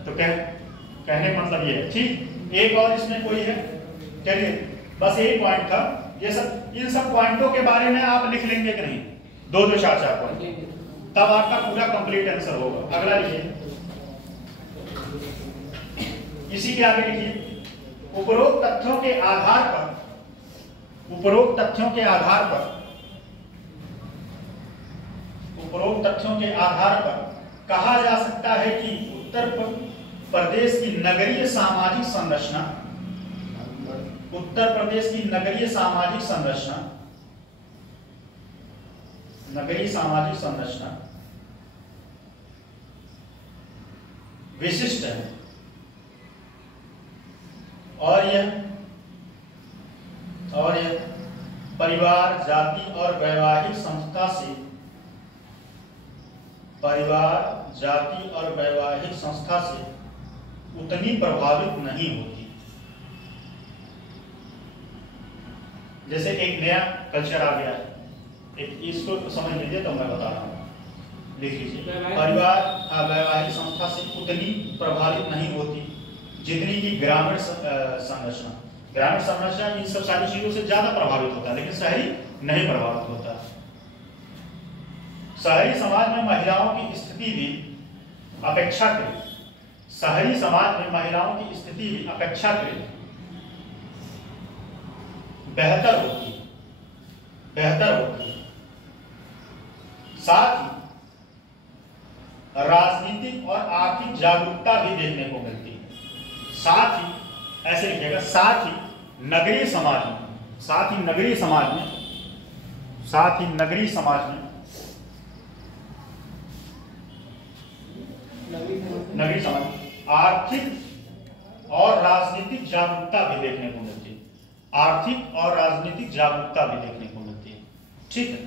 तो कहने का मतलब ये है। ठीक, एक और इसमें कोई है, चलिए बस एक पॉइंट था, ये सब इन सब पॉइंटों के बारे में आप लिख लेंगे कि नहीं, दो चार पॉइंट, तब आपका पूरा कंप्लीट आंसर होगा। अगला लिखिए, इसी के आगे लिखिए, उपरोक्त तथ्यों के आधार पर कहा जा सकता है कि उत्तर प्रदेश की नगरीय सामाजिक संरचना विशिष्ट है और यह परिवार, जाति और वैवाहिक संस्था से उतनी प्रभावित नहीं होती। जैसे एक नया कल्चर आ गया है, एक इसको समझ लीजिए तो मैं बता रहा हूँ, लिख लीजिए, परिवार वैवाहिक संस्था से उतनी प्रभावित नहीं होती जितनी की ग्रामीण संरचना इन सब सारी चीजों से ज्यादा प्रभावित होता है, लेकिन शहरी नहीं प्रभावित होता। शहरी समाज में महिलाओं की स्थिति भी अपेक्षाकृत बेहतर होती है। साथ ही राजनीतिक और आर्थिक जागरूकता भी देखने को मिलती है। साथ ही ऐसे लिखिएगा, साथ ही नगरीय समाज में आर्थिक और राजनीतिक जागरूकता भी देखने को मिलती है। ठीक है,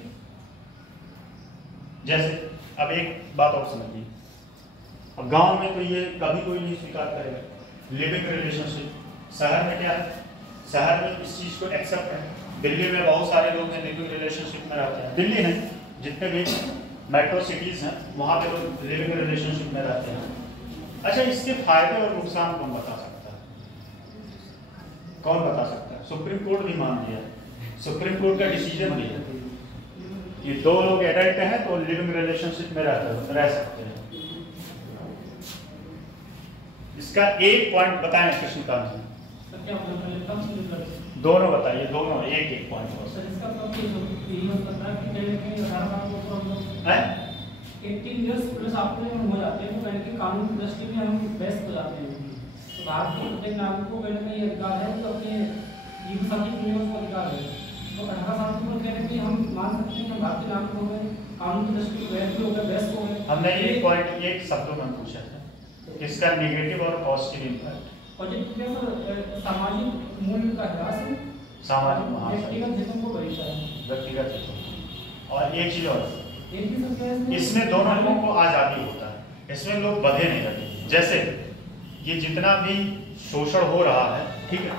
जैसे अब एक बात और समझिए, अब गांव में तो ये कभी कोई नहीं स्वीकार करेगा लिविंग रिलेशनशिप। शहर में क्या है, शहर में इस चीज को एक्सेप्ट है। दिल्ली में बहुत सारे लोग हैं लिविंग रिलेशनशिप में रहते हैं, दिल्ली नहीं जितने भी मेट्रो सिटीज हैं वहां पे लोग लिविंग रिलेशनशिप में रहते हैं। अच्छा, इसके फायदे और नुकसान कौन बता सकता है? सुप्रीम कोर्ट भी मान लिया, सुप्रीम कोर्ट का डिसीजन दिया, ये दो लोग एडल्ट हैं तो लिविंग रिलेशनशिप में रह सकते हैं। इसका एक पॉइंट बताएं कृष्णकांत जी, दोनों बताइए, दोनों एक पॉइंट। 18 इयर्स प्लस आपके हो जाते हैं तो कहीं कि कानून की दृष्टि में हम बेस्ट हो जाते हैं। तो भारत के प्रत्येक नागरिक को कहीं ना कहीं अधिकार है तो अपने जीवन साथी चुनने का अधिकार है। तो 18 साल की उम्र कह रहे हैं कि हम मान सकते हैं कि भारतीय नागरिक हो गए, कानून की दृष्टि में वैध हो गए, बेस्ट हो गए। हमने एक पॉइंट एक शब्दों में पूछा था, इसका नेगेटिव और पॉजिटिव इंपैक्ट। पॉजिटिव सामाजिक मूल्य का ह्रास है, सामाजिक व्यक्तिगत हितों को बचाता है, व्यक्तिगत हितों। और एक चीज और, इसमें दोनों लोगों को आजादी होता है, इसमें लोग बंधे नहीं रहते। जैसे ये जितना भी शोषण हो रहा है, ठीक है,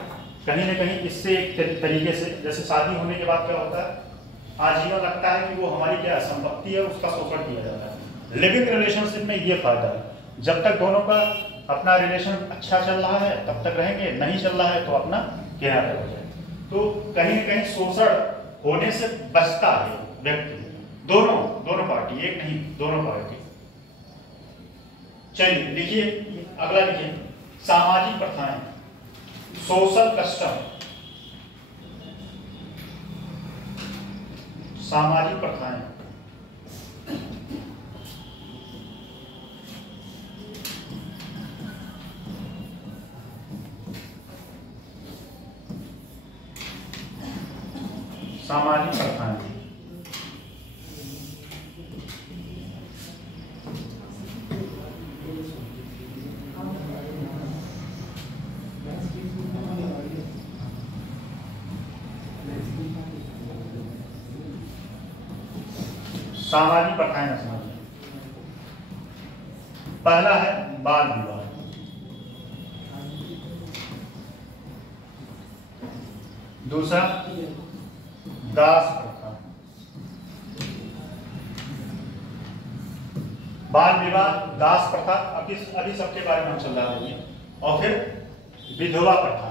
कहीं ना कहीं इससे एक तरीके से, जैसे शादी होने के बाद क्या होता है, आजीवन लगता है कि वो हमारी क्या संपत्ति है, उसका शोषण किया जाता है। लिविंग रिलेशनशिप में ये फायदा है, जब तक दोनों का अपना रिलेशन अच्छा चल रहा है तब तक रहेंगे, नहीं चल रहा है तो अपना किनारे हो जाए। तो कहीं न कहीं शोषण होने से बचता है व्यक्ति, दोनों पार्टी, एक नहीं दोनों पार्टी। चलिए लिखिए, अगला लिखिए, सामाजिक प्रथाएं, सोशल कस्टम। सामाजिक प्रथाएं, सामाजिक प्रथाएं, सामाजिक प्रथाएं न समझ। पहला है बाल विवाह। दूसरा दास प्रथा। बाल विवाह, दास प्रथा, अभी सबके बारे में हम समझा देंगे। और फिर विधवा प्रथा।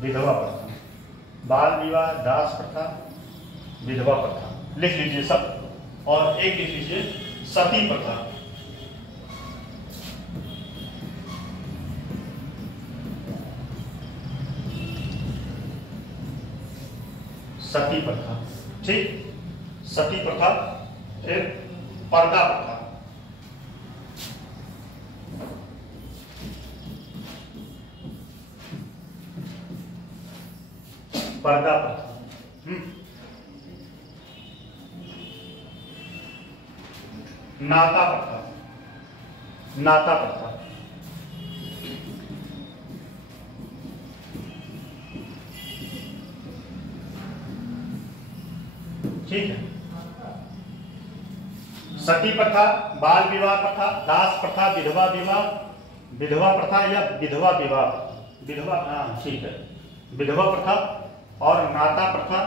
विधवा प्रथा, बाल विवाह, दास प्रथा, विधवा प्रथा लिख लीजिए सब। और एक लिख लीजिए सती प्रथा। सती प्रथा, ठीक। सती प्रथा, फिर पर्दा प्रथा। पर्दा प्रथा, नाता प्रथा। नाता प्रथा, ठीक है। सती प्रथा, बाल विवाह प्रथा, दास प्रथा, विधवा विवाह, विधवा प्रथा या विधवा विवाह, विधवा, हाँ ठीक है, विधवा प्रथा और नाता प्रथा,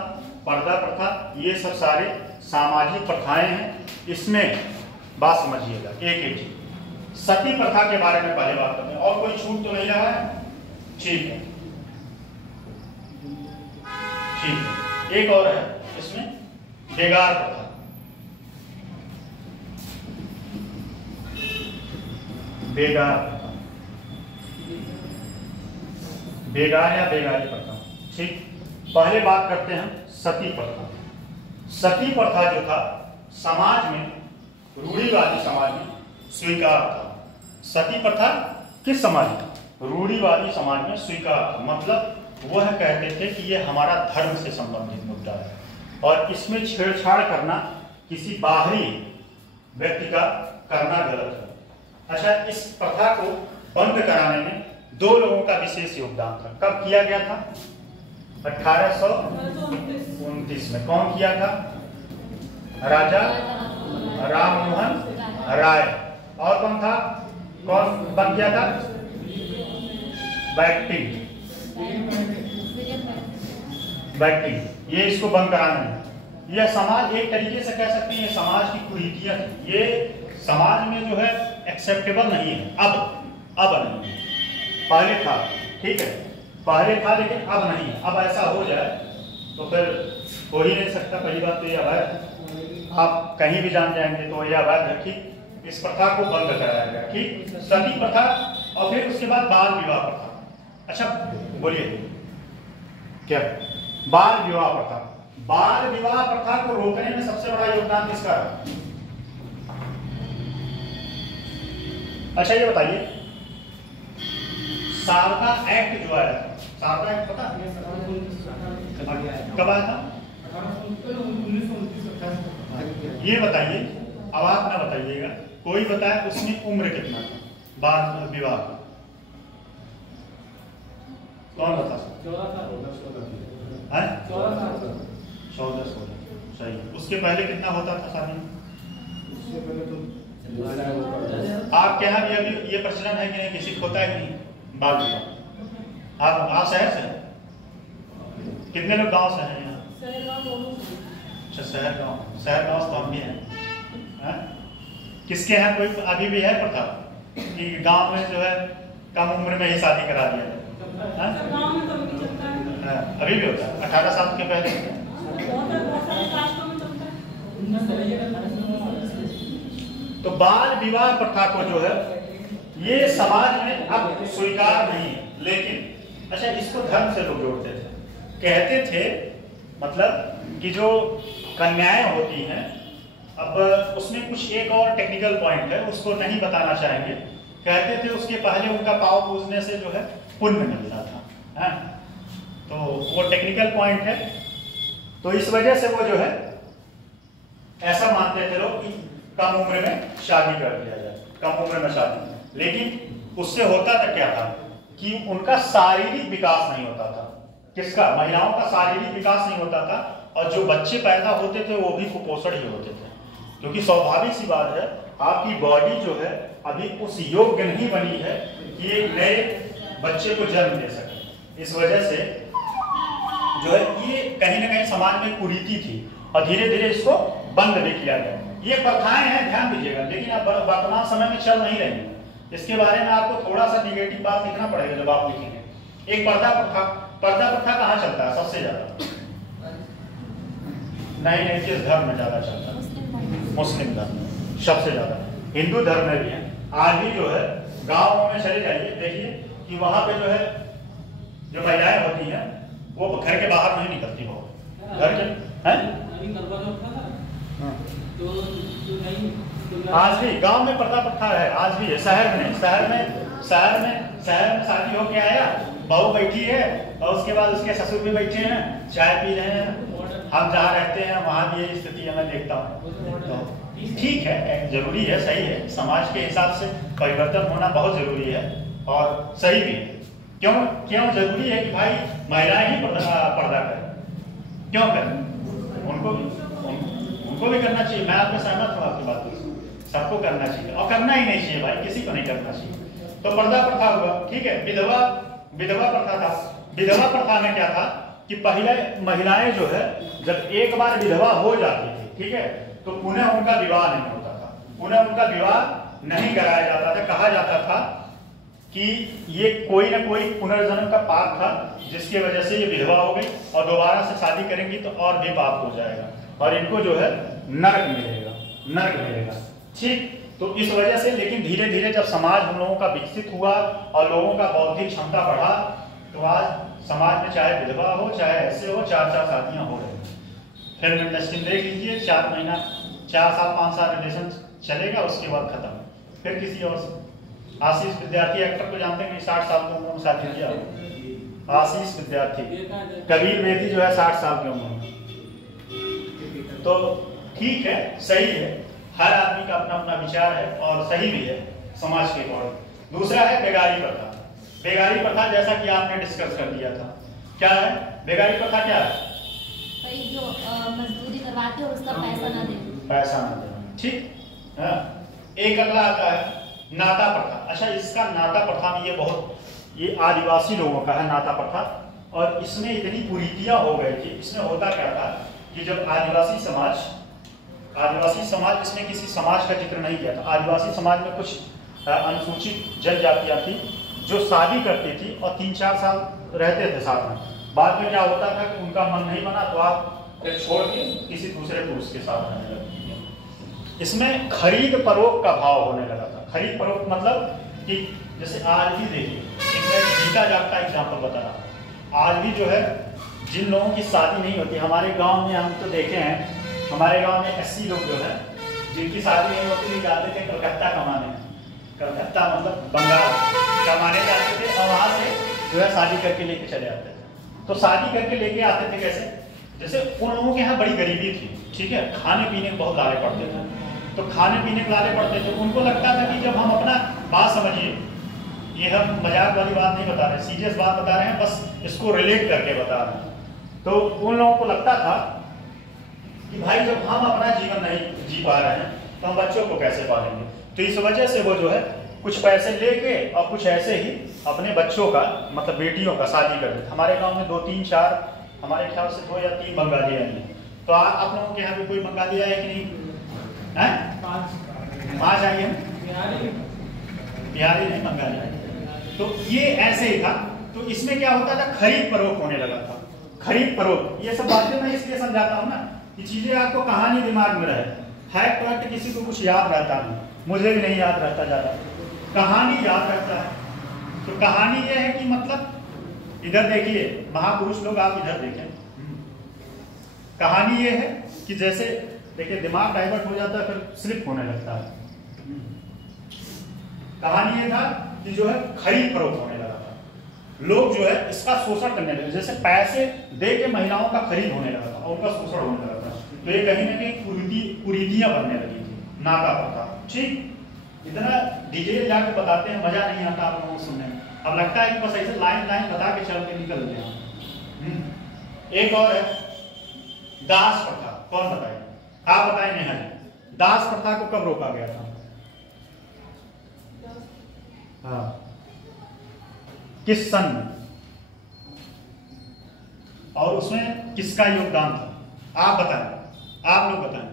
पर्दा प्रथा, ये सब सारे सामाजिक प्रथाएं हैं। इसमें बात समझिएगा एक एक चीज। सती प्रथा के बारे में पहले बात करते हैं। और कोई छूट तो नहीं रहा है? ठीक है, ठीक है। एक और है इसमें, बेगार प्रथा। बेगार प्रथा, बेगार या बेगारी प्रथा, ठीक। पहले बात करते हैं सती प्रथा। सती प्रथा जो था समाज में, रूढ़िवादी समाज में स्वीकार था। सती प्रथा किस समाज में? रूढ़िवादी समाज में स्वीकार था। मतलब वह कहते थे कि यह हमारा धर्म से संबंधित मुद्दा है और इसमें छेड़छाड़ करना किसी बाहरी व्यक्ति का करना गलत है। अच्छा, इस प्रथा को बंद कराने में दो लोगों का विशेष योगदान था। कब किया गया था? 1829 में। कौन किया था? राजा राममोहन राय। और कौन था? कौन बंद किया था? बैक्टिंग। बैक्टिंग, ये इसको बंद कराना है। यह समाज, एक तरीके से कह सकते हैं, समाज की कुरीतियां, ये समाज में जो है एक्सेप्टेबल नहीं है। अब नहीं है। पहले था, ठीक है, पहले था लेकिन अब नहीं है। अब ऐसा हो जाए तो फिर हो ही नहीं सकता। पहली बात तो यह अवैध, आप कहीं भी जान जाएंगे तो यह अवैध है, ठीक। इस प्रथा को बंद कराया गया, ठीक। सती प्रथा और फिर उसके बाद बाल विवाह प्रथा। अच्छा बोलिए क्या? बाल विवाह प्रथा। बाल विवाह प्रथा को रोकने में सबसे बड़ा योगदान किसका है? अच्छा ये बताइए, शारदा एक्ट जो आया था, शारदा एक्ट पता कब आया था? ये बताइए, अब आप ना बताइएगा, कोई बताए उसमें उम्र कितना था बाल विवाह का? कौन बता सकता? 14 सही। उसके पहले कितना होता था शादी? आपके यहाँ भी अभी ये प्रचलन है कि नहीं, किसी को होता है कि नहीं बाल विवाह? आप शहर से हैं? कितने लोग गांव से हैं यहाँ? अच्छा शहर गांव तो हम भी हैं। किसके यहाँ कोई अभी भी है प्रथा कि गांव में जो है कम उम्र में ही शादी करा दिया? अभी भी होता है 18 साल के पहले। तो बाल विवाह प्रथा को जो है ये समाज में अब स्वीकार नहीं है। लेकिन अच्छा, इसको धर्म से लोग जोड़ते थे, कहते थे मतलब कि जो कन्याएं होती हैं, अब उसमें कुछ एक और टेक्निकल पॉइंट है, उसको नहीं बताना चाहेंगे। कहते थे उसके पहले उनका पाँव पूजने से जो है पुण्य मिलता था, तो वो टेक्निकल पॉइंट है। तो इस वजह से वो जो है ऐसा मानते थे लोग कि कम उम्र में शादी कर दिया जाए, कम उम्र में शादी। लेकिन उससे होता था क्या था कि उनका शारीरिक विकास नहीं होता था। किसका? महिलाओं का शारीरिक विकास नहीं होता था, और जो बच्चे पैदा होते थे वो भी कुपोषण ही होते थे, क्योंकि स्वाभाविक सी बात है आपकी बॉडी जो है अभी उस योग्य नहीं बनी है कि एक नए बच्चे को जन्म दे सके। इस वजह से जो है ये कहीं ना कहीं समाज में कुरीति थी, और धीरे धीरे इसको बंद भी किया गया। ये प्रथाएं हैं, ध्यान दीजिएगा, लेकिन अब वर्तमान समय में चल नहीं रही। इसके बारे में आपको थोड़ा सा निगेटिव बात लिखना पड़ेगा जब आप लिखेंगे। एक पर्दा प्रथा, पर्दा प्रथा कहाँ चलता है सबसे ज्यादा? नहीं, किस धर्म में ज्यादा चलता है? मुस्लिम धर्म में सबसे ज्यादा। हिंदू धर्म में भी है। आज भी जो है गाँव में चले जाइए, देखिए कि वहां पे जो है जो महिलाएं होती हैं वो घर के बाहर नहीं निकलती। बहुत घर के आज भी गांव में पर्दा प्रथा है, आज भी है। शहर में शादी होके आया, बहू बैठी है और उसके बाद उसके ससुर भी बैठे हैं, चाय पी रहे हैं। हम जहाँ रहते हैं वहाँ भी ये स्थिति मैं देखता हूँ। तो ठीक है, जरूरी है, सही है, समाज के हिसाब से परिवर्तन होना बहुत जरूरी है और सही भी है। क्यों जरूरी है कि भाई महिलाएं ही पर्दा करें? क्यों करें? उनको भी करना चाहिए। मैं आपको सहमत हूँ आपकी बात से, सबको करना चाहिए, और करना ही नहीं चाहिए भाई, किसी को नहीं करना चाहिए। तो पर्दा प्रथा हुआ, ठीक है। विधवा प्रथा था। विधवा प्रथा में क्या था कि पहले महिलाएं जो है जब एक बार विधवा हो जाती थी, ठीक है, तो पुनः उनका विवाह नहीं होता था, पुनः उनका विवाह नहीं कराया जाता था। कहा जाता था कि ये कोई ना कोई पुनर्जन्म का पाप था, जिसकी वजह से ये विधवा हो गई और दोबारा से शादी करेंगी तो और भी पाप हो जाएगा और इनको जो है नरक मिलेगा। ठीक, तो इस वजह से, लेकिन धीरे धीरे जब समाज हम लोगों का विकसित हुआ और लोगों का बौद्धिक क्षमता बढ़ा, तो आज समाज में चाहे विधवा हो चाहे ऐसे हो, 4 शादियां हो रही। फिल्म इंडस्ट्री में देख लीजिए, 4 महीना 4 साल 5 साल रिलेशन चलेगा, उसके बाद खत्म, फिर किसी और से। आशीष विद्यार्थी एक्टर को जानते हैं, 60 साल की उम्र में शादी किया। आशीष विद्यार्थी, कबीर बेदी जो है 60 साल की उम्र में। तो ठीक है, सही है, हर आदमी का अपना अपना विचार है और सही भी है समाज के अकॉर्डिंग। दूसरा है बेगारी प्रथा। बेगारी प्रथा जैसा कि आपने डिस्कस कर दिया था, क्या है बेगारी प्रथा? क्या है? भाई जो मजदूरी करवाते हो उसका पैसा ना देना। ठीक है। एक अगला आता है नाता प्रथा। अच्छा, इसका नाता प्रथा में ये आदिवासी लोगों का है नाता प्रथा, और इसमें इतनी कुरीतियां हो गई थी। इसमें होता क्या था कि जब आदिवासी समाज, इसमें किसी समाज का जिक्र नहीं किया था। आदिवासी समाज में कुछ अनुसूचित जनजातियां थी जो शादी करती थी और 3-4 साल रहते थे साथ में। बाद में क्या होता था कि उनका मन नहीं बना तो आप फिर छोड़ के किसी दूसरे पुरुष के साथ रहने लगे। इसमें खरीद फरोख्त का भाव होने लगा था। खरीद फरोख्त मतलब कि जैसे आज भी देखिए, जीता जागता एग्जाम्पल बता रहा, आज भी जो है जिन लोगों की शादी नहीं होती, हमारे गांव में हम तो देखे हैं, हमारे गांव में 80 लोग जो है जिनकी शादी नहीं होती, जाते थे कलकत्ता कमाने। कलकत्ता मतलब बंगाल कमाने जाते थे और वहाँ से जो है शादी करके लेके चले आते थे। तो शादी करके लेके आते थे कैसे? जैसे उन लोगों के यहाँ बड़ी गरीबी थी, ठीक है, खाने पीने को बहुत लाले पड़ते थे। तो खाने पीने को लाले पड़ते थे, उनको लगता था कि जब हम अपना बात समझिए, ये हम मजाक वाली बात नहीं बता रहे, सीरियस बात बता रहे हैं, बस इसको रिलेट करके बता रहे हैं। तो उन लोगों को लगता था कि भाई जब हम अपना जीवन नहीं जी पा रहे हैं तो हम बच्चों को कैसे पालेंगे। तो इस वजह से वो जो है कुछ पैसे लेके और कुछ ऐसे ही अपने बच्चों का, मतलब बेटियों का शादी कर देते। हमारे गांव में 2, 3, 4, हमारे ख्याल से 2 या 3 बंगाली आई हैं। तो आप लोगों के यहाँ भी कोई बंगाली आए कि नहीं? 5 आई है, बिहारी नहीं, बंगाली आई। तो ये ऐसे ही था। तो इसमें क्या होता था, खरीद फरोख्त होने लगा था। खरीद फरोख्त, ये सब बातें मैं इसलिए समझाता हूँ ना कि चीजें आपको कहानी दिमाग में रहे। फैक्ट किसी को कुछ याद रहता नहीं, मुझे भी नहीं याद रहता ज्यादा, कहानी याद रहता है। तो कहानी ये है कि मतलब इधर देखिए, महापुरुष लोग आप इधर देखें, कहानी ये है कि जैसे देखिए दिमाग डाइवर्ट हो जाता है, फिर स्लिप होने लगता है। कहानी ये था कि जो है खरीद फरोख्त होने लगा था, लोग जो है इसका शोषण करने लगे, जैसे पैसे दे के महिलाओं का खरीद होने लगा था और उनका शोषण होने लगा था। तो ये कहीं ना कहीं कुरीतियां बनने लगी थी। नाका प्रथा। ठीक, इतना डिटेल जाके बताते हैं, मजा नहीं आता आप लोगों को सुनने में। अब लगता है कि बस ऐसे लाइन लाइन बता के चल के निकल गए। एक और है दास प्रथा। कौन बताए? आप बताए नेहा जी। दास प्रथा को कब रोका गया था? हाँ, किस सन में, और उसमें किसका योगदान था? आप बताएं, आप लोग बताएं।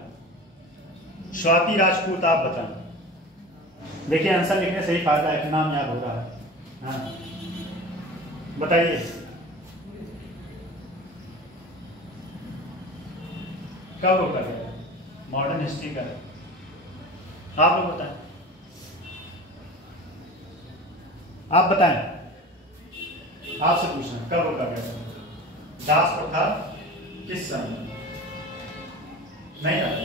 स्वाति राजपूत आप बताएं। देखिए आंसर लिखने से ही फायदा है कि नाम याद हो रहा है। हाँ बताइए। कब रोका गया? मॉडर्न हिस्ट्री का है, आप लोग बताएं, आप बताएं, आपसे पूछना कब रोका गया था दास प्रथा, किस सन में? नहीं आता?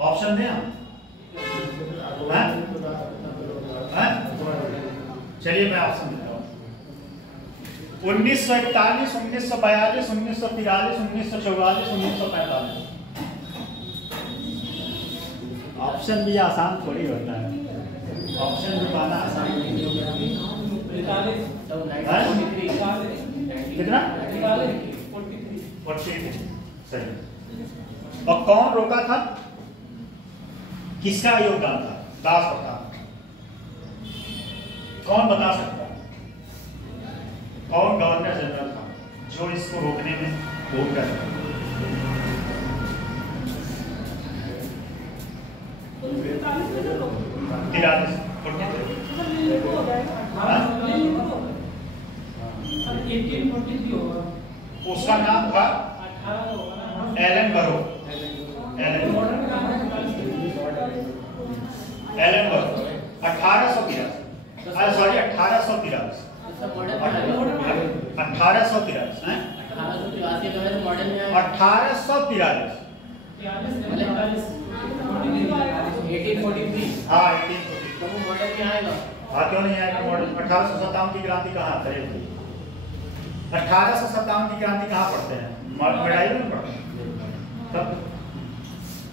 ऑप्शन दें हम? चलिए मैं ऑप्शन देता हूँ। 1941, 1942, 1943, 1944, 1945। ऑप्शन भी आसान थोड़ी होता है, ऑप्शन भी पाना आसान नहीं होता। कितना? 43। सही। और कौन रोका था? किसका योगदान था दास प्रथा? कौन बता सकता है? कौन गवर्नर जनरल था जो इसको रोकने में भूल कर? 1843 होगा। उसका नाम था एलन बरो। एलन बरो 1843। सॉरी 1843। 1843 है। 1843। हाँ 1843। हाँ क्यों नहीं आएगा मॉडल? 1857 की क्रांति कहाँ करे? 1857 की क्रांति कहाँ पढ़ते हैं? लड़ाई में पढ़ते हैं। तब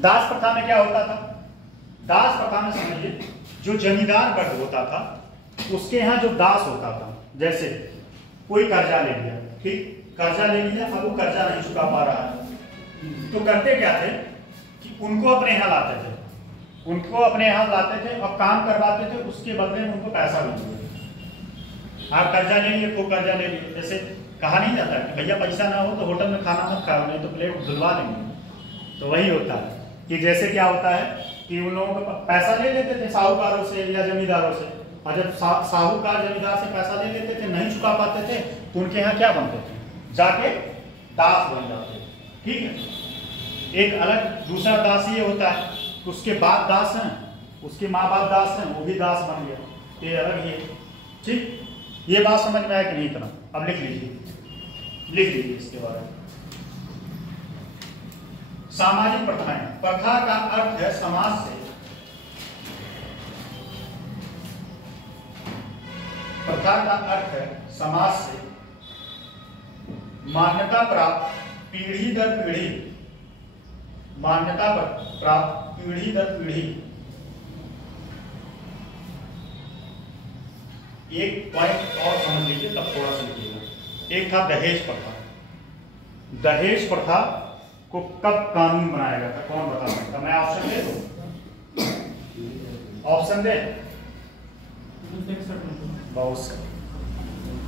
दास प्रथा में क्या होता था? दास प्रथा में समझिए जो जमींदार वर्ग होता था उसके यहाँ जो दास होता था, जैसे कोई कर्जा ले लिया, ठीक, कर्जा ले लिया, अब वो कर्जा नहीं चुका पा रहा है, तो करते क्या थे कि उनको अपने यहाँ लाते थे, उनको अपने यहाँ लाते थे और काम करवाते थे, उसके बदले में उनको पैसा मिलता। आप कर्जा ले लिए, खूब कर्जा ले लिए, जैसे कहा नहीं जाता कि भैया पैसा ना हो तो होटल में खाना मत खाओ, नहीं तो प्लेट धुलवा देंगे। तो वही होता है कि जैसे क्या होता है कि उन लोगों को पैसा ले लेते थे साहूकारों से या जमींदारों से, और जब साहूकार जमींदार से पैसा ले लेते थे, नहीं चुका पाते थे, तो उनके यहाँ क्या बनते थे? जाके दास बन जाते। ठीक है। एक अलग दूसरा दास ये होता है, उसके बाप दास हैं, उसके माँ बाप दास हैं, वो भी दास बन गया, ये अलग ही है। ठीक, ये बात समझ में आया कि नहीं? इतना अब लिख लीजिए, लिख लीजिए इसके बारे में। सामाजिक प्रथाएं। प्रथा का अर्थ है समाज से, प्रथा का अर्थ है समाज से मान्यता प्राप्त पीढ़ी दर पीढ़ी, मान्यता प्राप्त पीढ़ी दर पीढ़ी। एक पॉइंट और समझ लीजिए तब थोड़ा सा लिखिएगा। एक था दहेज प्रथा। दहेज प्रथा को कब कानून बनाया गया था? कौन बता सकता? मैं ऑप्शन दे दूं? ऑप्शन दे? बहुत से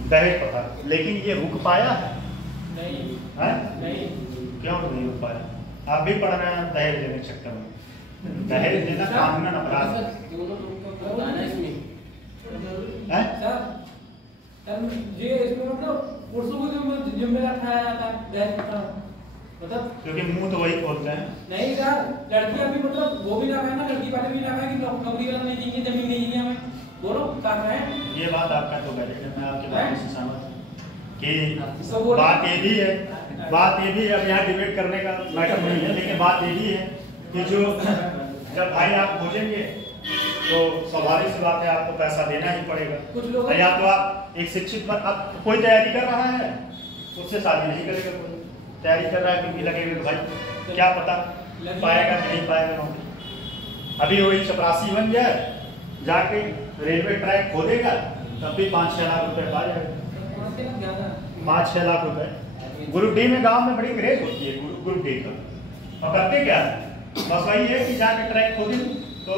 दहेज प्रथा, लेकिन ये रुक पाया है? नहीं है? नहीं। क्यों नहीं रुक पाया? आप भी पढ़ रहे हैं दहेज देने के चक्कर में। दहेज देना कानूनन अपराध है। सर ये इसमें मतलब पुरुषों को जो जिम्मेदार ठहराया जाता है दहेज प्रथा, मतलब क्योंकि मुंह तो वही खोलते हैं। नहीं सर, लड़कियां भी मतलब वो भी ना कहे ना, लड़की वाले भी ना कहे कि नौकरी वाला नहीं चाहिए, जमीन नहीं चाहिए हमें, बोलो क्या कहें? ये बात आपका तो वैलिड है, मैं आपकी बात से सहमत हूं कि बात बात ये भी है, बात ये भी है, अब यहाँ डिबेट करने का मैटर नहीं है, लेकिन बात ये भी है कि जो जब भाई आप खोजेंगे तो स्वाभाविक सी बात है आपको पैसा देना ही पड़ेगा। कुछ लोग या तो आप एक शिक्षित पर, आप कोई तैयारी कर रहा है उससे शादी नहीं करेगा, कोई तैयारी कर रहा है क्योंकि लगेगा भाई क्या पता पाएगा कि नहीं पाएगा नौकरी। अभी वही चपरासी बन जाए, जाके रेलवे ट्रैक खोदेगा, तब भी 5-6 लाख रुपए पा जाएगा। 5-6 लाख रुपए। ग्रुप डी में गांव में बड़ी क्रेज होती है ग्रुप डी का, और करते क्या है, बस वही है कि जाके ट्रैक खोदे। तो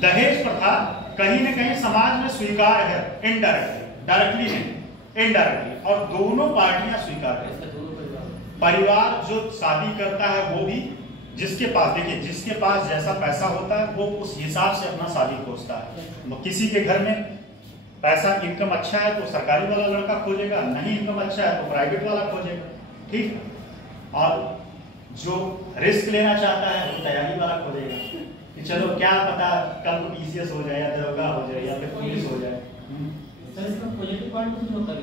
दहेज प्रथा कहीं न कहीं समाज में स्वीकार है, इनडायरेक्टली, डायरेक्टली नहीं, इनडायरेक्टली, और दोनों पार्टियां स्वीकार है। परिवार जो शादी करता है वो भी, जिसके पास, देखिए जिसके पास जैसा पैसा होता है वो उस हिसाब से अपना शादी खोजता है। किसी के घर में पैसा इनकम अच्छा है तो सरकारी वाला लड़का खोजेगा, नहीं इनकम अच्छा है तो प्राइवेट वाला खोजेगा, ठीक। और जो रिस्क लेना चाहता है वो तैयारी वाला खोजेगा कि चलो क्या पता कल को PCS हो जाए या दरोगा हो जाए या फिर पुलिस हो जाए। सर इसका पॉजिटिव पॉइंट कुछ होता है?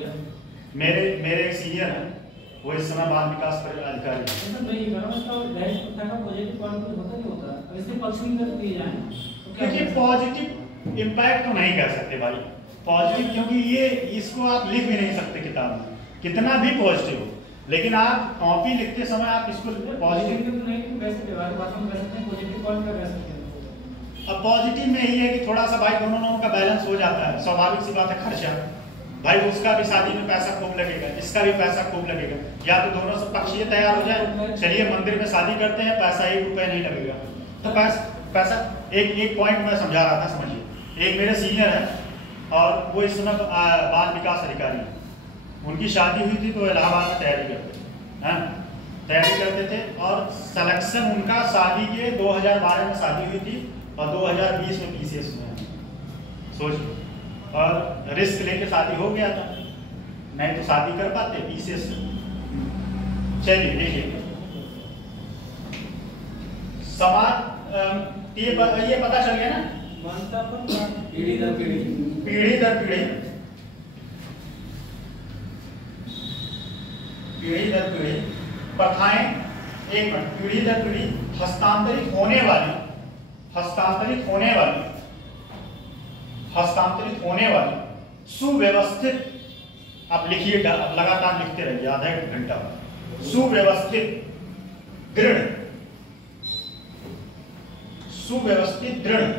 मेरे एक सीनियर हैं, वो इस समय बाल विकास अधिकारी हैं। सर मैं ये कह रहा हूं इसका दहेज प्रथा का पॉजिटिव पॉइंट कुछ होता नहीं होता, अब इससे पक्ष में कर दिए जाए तो क्या? देखिए पॉजिटिव इम्पैक्ट तो नहीं कह सकते भाई, पॉजिटिव, क्योंकि ये इसको आप लिख भी नहीं सकते किताब में, कितना भी पॉजिटिव हो, लेकिन आप कॉपी लिखते समय आप इसको पॉजिटिव नहीं वैसे व्यवहार भाषा में कह सकते हैं, पॉजिटिव पॉइंट का कह सकते हैं। अब पॉजिटिव में यही है कि थोड़ा सा भाई दोनों का बैलेंस हो जाता है, स्वाभाविक सी बात है, खर्चा भाई उसका भी शादी में पैसा खूब लगेगा, इसका भी पैसा खूब लगेगा, या तो दोनों से पक्ष ये तैयार हो जाए चलिए मंदिर में शादी करते हैं, पैसा 1 रुपया नहीं लगेगा, तो पैसा एक पॉइंट मैं समझा रहा था, समझिए। एक मेरे सीनियर है और वो इस समय बाल विकास अधिकारी है, उनकी शादी हुई थी तो इलाहाबाद में तैयारी करते थे और सिलेक्शन उनका शादी के 2012 में शादी हुई थी और 2020 में PCS में, सोच, और रिस्क लेके शादी हो गया था, नहीं तो शादी कर पाते PCS से। चलिए देखिए समाज ये पता चल गया ना, पीढ़ी दर पीढ़ी, पीढ़ी दर पीढ़ी, पीढ़ी दर पीढ़ी प्रथाएं, एक मिनट, पीढ़ी दर पीढ़ी हस्तांतरित होने वाली सुव्यवस्थित, आप लिखिए, लगातार लिखते रहिए आधा 1 घंटा, सुव्यवस्थित दृढ़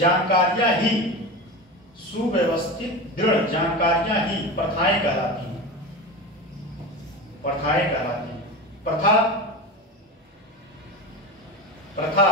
जानकारियां ही, सुव्यवस्थित दृढ़ जानकारियां ही प्रथाएं कहलाती हैं। प्रथा